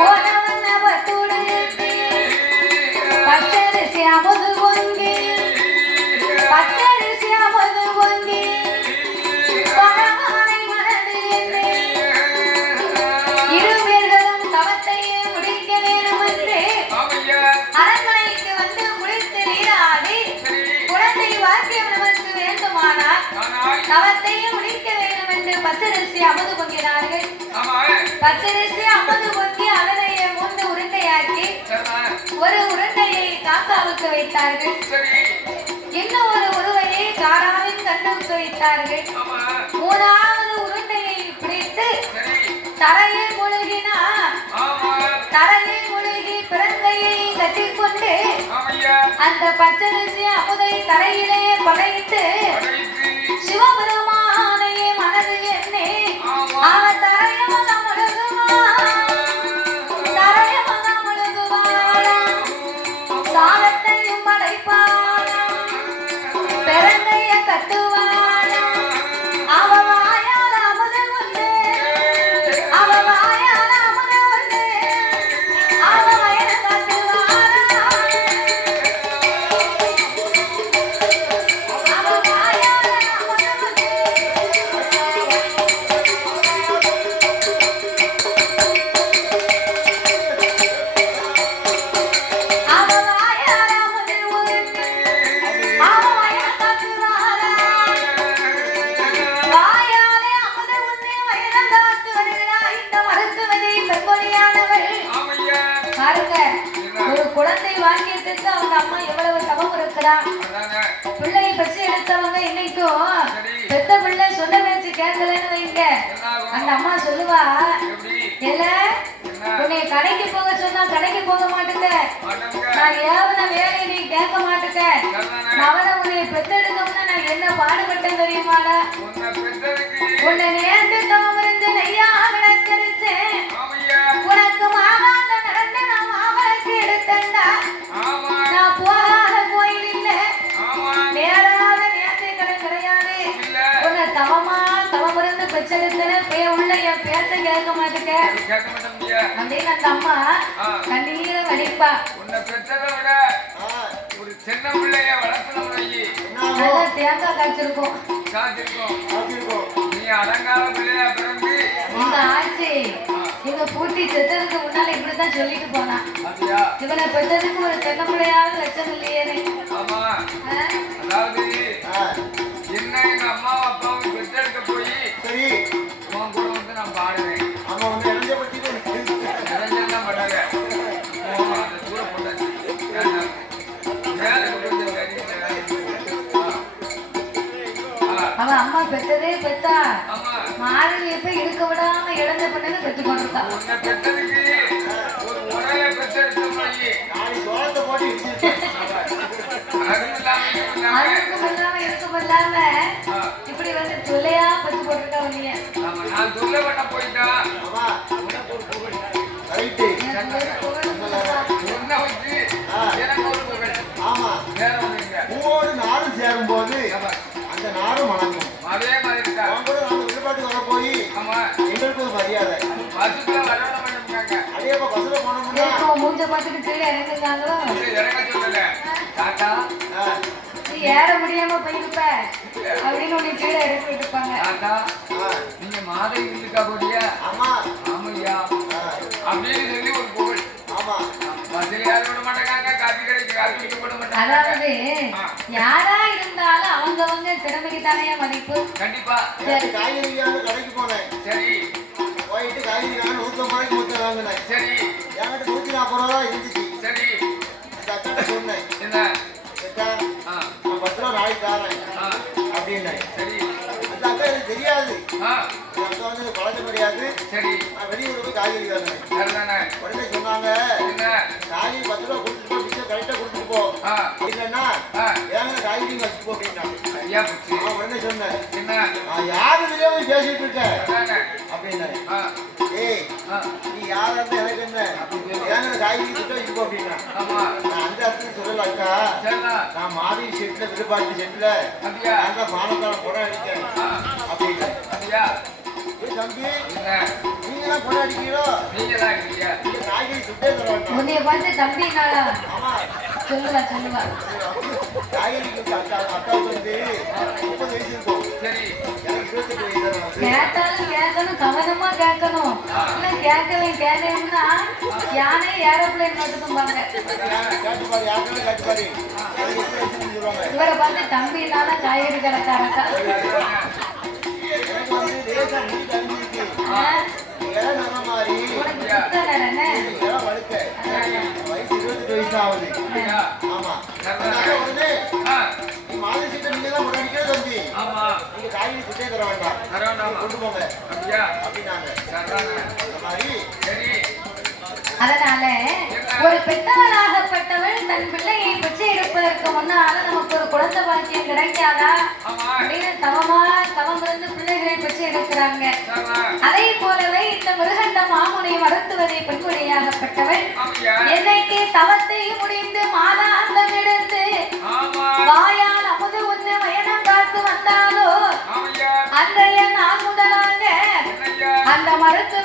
போனவன பட்டுடு பச்சரிசி அமுது பொங்கி பச்சரிசி அமுது பொங்கி பகவானை மனது என்று இருவேர்களும் தவத்தையே முடிக்க வேண்டும் என்று அரண்மனைக்கு வந்து முடித்து நீராடி குழந்தை வாக்கியம் நமக்கு வேண்டுமானால் தவத்தையே முடிக்க வேண்டும் என்று பச்சரிசி அமுது பொங்கினார்கள். பச்சரிசி அமுது பொங்கி அதனையே 3 உருண்டையாக்கி ஒரு உருண்டையை காக்காவுக்கு வைத்தார்கள். இன்னும் ஒரு உருவையை காராவின் கண்ணுக்கு வைத்தார்கள். 3வது உருண்டையை பிடித்து தரையில் முழுகினார். தரையில் முழுகி பிறந்தையை கட்டிக்கொண்டு அந்த பச்சரிசி அமுதை தரையிலே படைத்து சிவபெருமானையே மனது எண்ணி அவன் தரையமக முழுகுவாள் சாதத்தையும் படைப்பாள் பிறந்தைய கட்டுவாள் அவ வாயால் அமுது உண்டு அவ வாயால் அமுது உண்டு அவ வயது கட்டுவாள் அவ வாயால் அமுது உண்டு அவ வாயால் அமுது உண்டு அவ வயது கட்டுவாள் வாயாலே அமுது உண்ணி வயதம் காத்து வருகிறாய் இந்த மருத்துவதை பெண்மொழியானவள். பாருங்க, ஒரு குழந்தை வாக்கியத்துக்கு அவங்க அம்மா எவ்வளவு தவம் இருக்கிறா. பிள்ளையை பற்றி எடுத்தவங்க இன்னைக்கும் பெத்த பிள்ளை சொன்ன பேச்சு கேட்கலன்னு வைங்க, அந்த அம்மா சொல்லுவா, இல்ல உன்னை கடைக்கு போக சொன்னா கடைக்கு போக மாட்டேங்க, நான் ஏவன வேலையை நீ கேட்க மாட்டேங்க, அவனை உன்னை பெத்தெடுக்கணும்னா நான் என்ன பாடுபட்டேன் தெரியுமாடா, உன்னை நேர்ந்து தவம் இருந்து நெய்யா விளக்கரிச்சேன், உனக்கு மாகாந்த நடந்த நான் மாவளுக்கு எடுத்தேன்டா, நான் போகாத கோயில் இல்ல நேராத நேர்த்தை கடை கிடையாது, உன்னை தவமா தவம் இருந்து பெற்றெடுத்தன உள்ள என் பேச்ச கேட்க மாட்டேங்க அப்படின்னு அந்த அம்மா கண்ணீர வடிப்பா. ஒரு சின்ன பிள்ளைய வளர்த்தனி நல்லா தேங்காய் காய்ச்சிருக்கும். நீ அலங்கார பிள்ளையா பிறந்து இந்த ஆட்சி இவங்க பூட்டி செத்ததுக்கு முன்னால இப்படித்தான் சொல்லிட்டு போனா, இவனை பெற்றதுக்கு ஒரு சின்ன பிள்ளையாவது லட்சம் இல்லையே. ஆமா, அதாவது என்ன எங்க அம்மாவும் அப்பாவும் பெற்றெடுக்க போய் சரி உன் கூட வந்து நான் பாடுவேன். அம்மா வந்து இளைஞர்லாம் பட்டாங்க அந்த தூர போட்டாச்சு அவன் அம்மா பெற்றதே பெத்தா மாறி எப்ப இருக்க விடாம இழந்த பண்ணது பெற்று கொண்டிருக்கா. உன்னை பெற்றதுக்கு ஒரு முறைய பெற்றெடுத்த போய் இருக்கும் இல்லாம இப்படி வந்து சொல்லையா பெற்று போட்டிருக்கா. உன்னைய நான் சொல்ல பண்ண போயிட்டா பூவோடு நாரும் சேரும் போது அந்த நாரும் வணங்கும். அதே மாதிரி இருக்கா விடுபாட்டு வர போய் எங்களுக்கு ஒரு மரியாதை பஸ்ஸுக்குள்ள வரணும் பண்ணிருக்காங்க. அதே பஸ்ல போனோம்னா மூஞ்ச பார்த்துட்டு கீழே இறங்குறாங்களோ இறங்க சொல்லல தாத்தா ஏற முடியாம போயிருப்ப அப்படின்னு உன்னை கீழே இறங்கிட்டு இருப்பாங்க. தாத்தா நீங்க மாதை இருக்கா போடியா? ஆமா ஆமையா அப்படின்னு சொல்லி ஒரு புகழ். ஆமா பஸ்ல யாரும் விட மாட்டாங்க, காப்பி கடைக்கு காப்பி குடிக்க போட மாட்டாங்க. அதாவது யாரா இருந்தாலும் அவங்கவங்க திறமைக்கு தானே மதிப்பு. கண்டிப்பா. காய்கறி கடைக்கு போனேன். சரி போயிட்டு காய்கறி 150 ரூபாய்க்கு மொத்தம் வாங்கினேன். சரி என்கிட்ட 140 ரூபா இருந்துச்சு. சரி அந்த அக்கா சொன்னேன், என்ன நான் 10 ரூபா நாளைக்கு தரேன் அப்படின்னு. சரி அந்த அக்கா எனக்கு தெரியாது, ஆ அந்த அக்கா வந்து பழக்கம் கிடையாது. சரி நான் வெளியூர் போய் காய்கறி வாங்கினேன். சரிதானே. உடனே சொன்னாங்க, என்ன காய்கறி 10 ரூபா கொடுத்துட்டு போ, பிச்சை கரெக்டாக கொடுத்துட்டு போ, இல்லைன்னா வேங்க காய்கறி வச்சுட்டு போ அப்படின்னாங்க. சரியா போச்சு. நான் உடனே சொன்னேன், என்ன நான் யாரு தெரியாம பேசிட்டு இருக்கேன் அதானே. அப்படின்னு. ஆ ஏய் நீ யாரா இருந்தா எனக்கு என்ன, வேங்க காய்கறி கிட்ட வச்சுட்டு அப்படின்னா. ஆமா நான் அந்த இடத்துல சொல்லல அக்கா, சரிதான். நான் மாடி செட்ல விடுபாட்டு செட்ல அப்படியா? அந்த பானத்தால படம் அடித்தேன் அப்படின்னு. அப்படியா? தம்பி என்ன நீங்க தான் கொடை அடிக்கிறீங்களோ நீங்க தான் இருக்கீங்க. நீங்க காய்கறி சுட்டே தர வேண்டாம். உன்னைய பார்த்து தம்பி நான் ஆமா சொல்லுவா சொல்லுவா காய்கறிக்கு அக்காவுக்கு வந்து 30 வயசு இருக்கும். சரி எனக்கு 28 வயசு தான் ஆகுது. கேட்டாலும் கேட்கணும் கவனமா கேட்கணும் இல்ல கேட்கலன்னா யானை ஏரோப்ளேன் நோட்டுக்கும்பாங்க கேட்டு பாரு யாருமே கேட்டு பாரு எனக்கு 8 வயசுன்னு சொல்லுவாங்க. இவரை பார்த்து தம்பி இல்லாத காய்கறி கடைக்காரக்கா எனக்கு வந்து லேசா முடி கழிஞ்சிருக்கு. இலை நல்ல மாதிரி உனக்கு சுத்தனே இலை வழுக்க வயசு 28 வயசு தான் ஆகுது. அப்படியா? ஆமா அதனால உடனே ஆ, நீ மாதிரி சீட்டை நீங்க தான் கொண்டு அடிக்கிறது தம்பி. ஆமா நீங்க காய்கறி சுட்டே தர வேண்டாம். தரவேண்டாமா? கொண்டு போங்க அப்படியா? அப்படின்னாங்க. சரிதானே? அந்த மாதிரி சரி அதனால ஒரு பெற்றவளாகப்பட்டவள் தன் பிள்ளையை பிச்சை எடுப்பதற்கு முன்னால நமக்கு ஒரு குழந்தை பாக்கியம் கிடைக்காதா ஆமா அப்படின்னு தவம் இருந்து பிள்ளைகளை பிச்சை எடுக்கிறாங்க. சரிதா? அதே போலவே இந்த மிருகண்ட மாமுனை மருத்துவரை பெண்குடியாகப்பட்டவள் ஆமையா? என்னைக்கு தவத்தை முடிந்து மாதாந்தம் எடுத்து ஆமா வாயால் அமுது உண்ண வயனம் காத்து வந்தாலோ ஆமையா? அன்றைய நாள் முதலாக என்னய்யா? அந்த மருத்துவ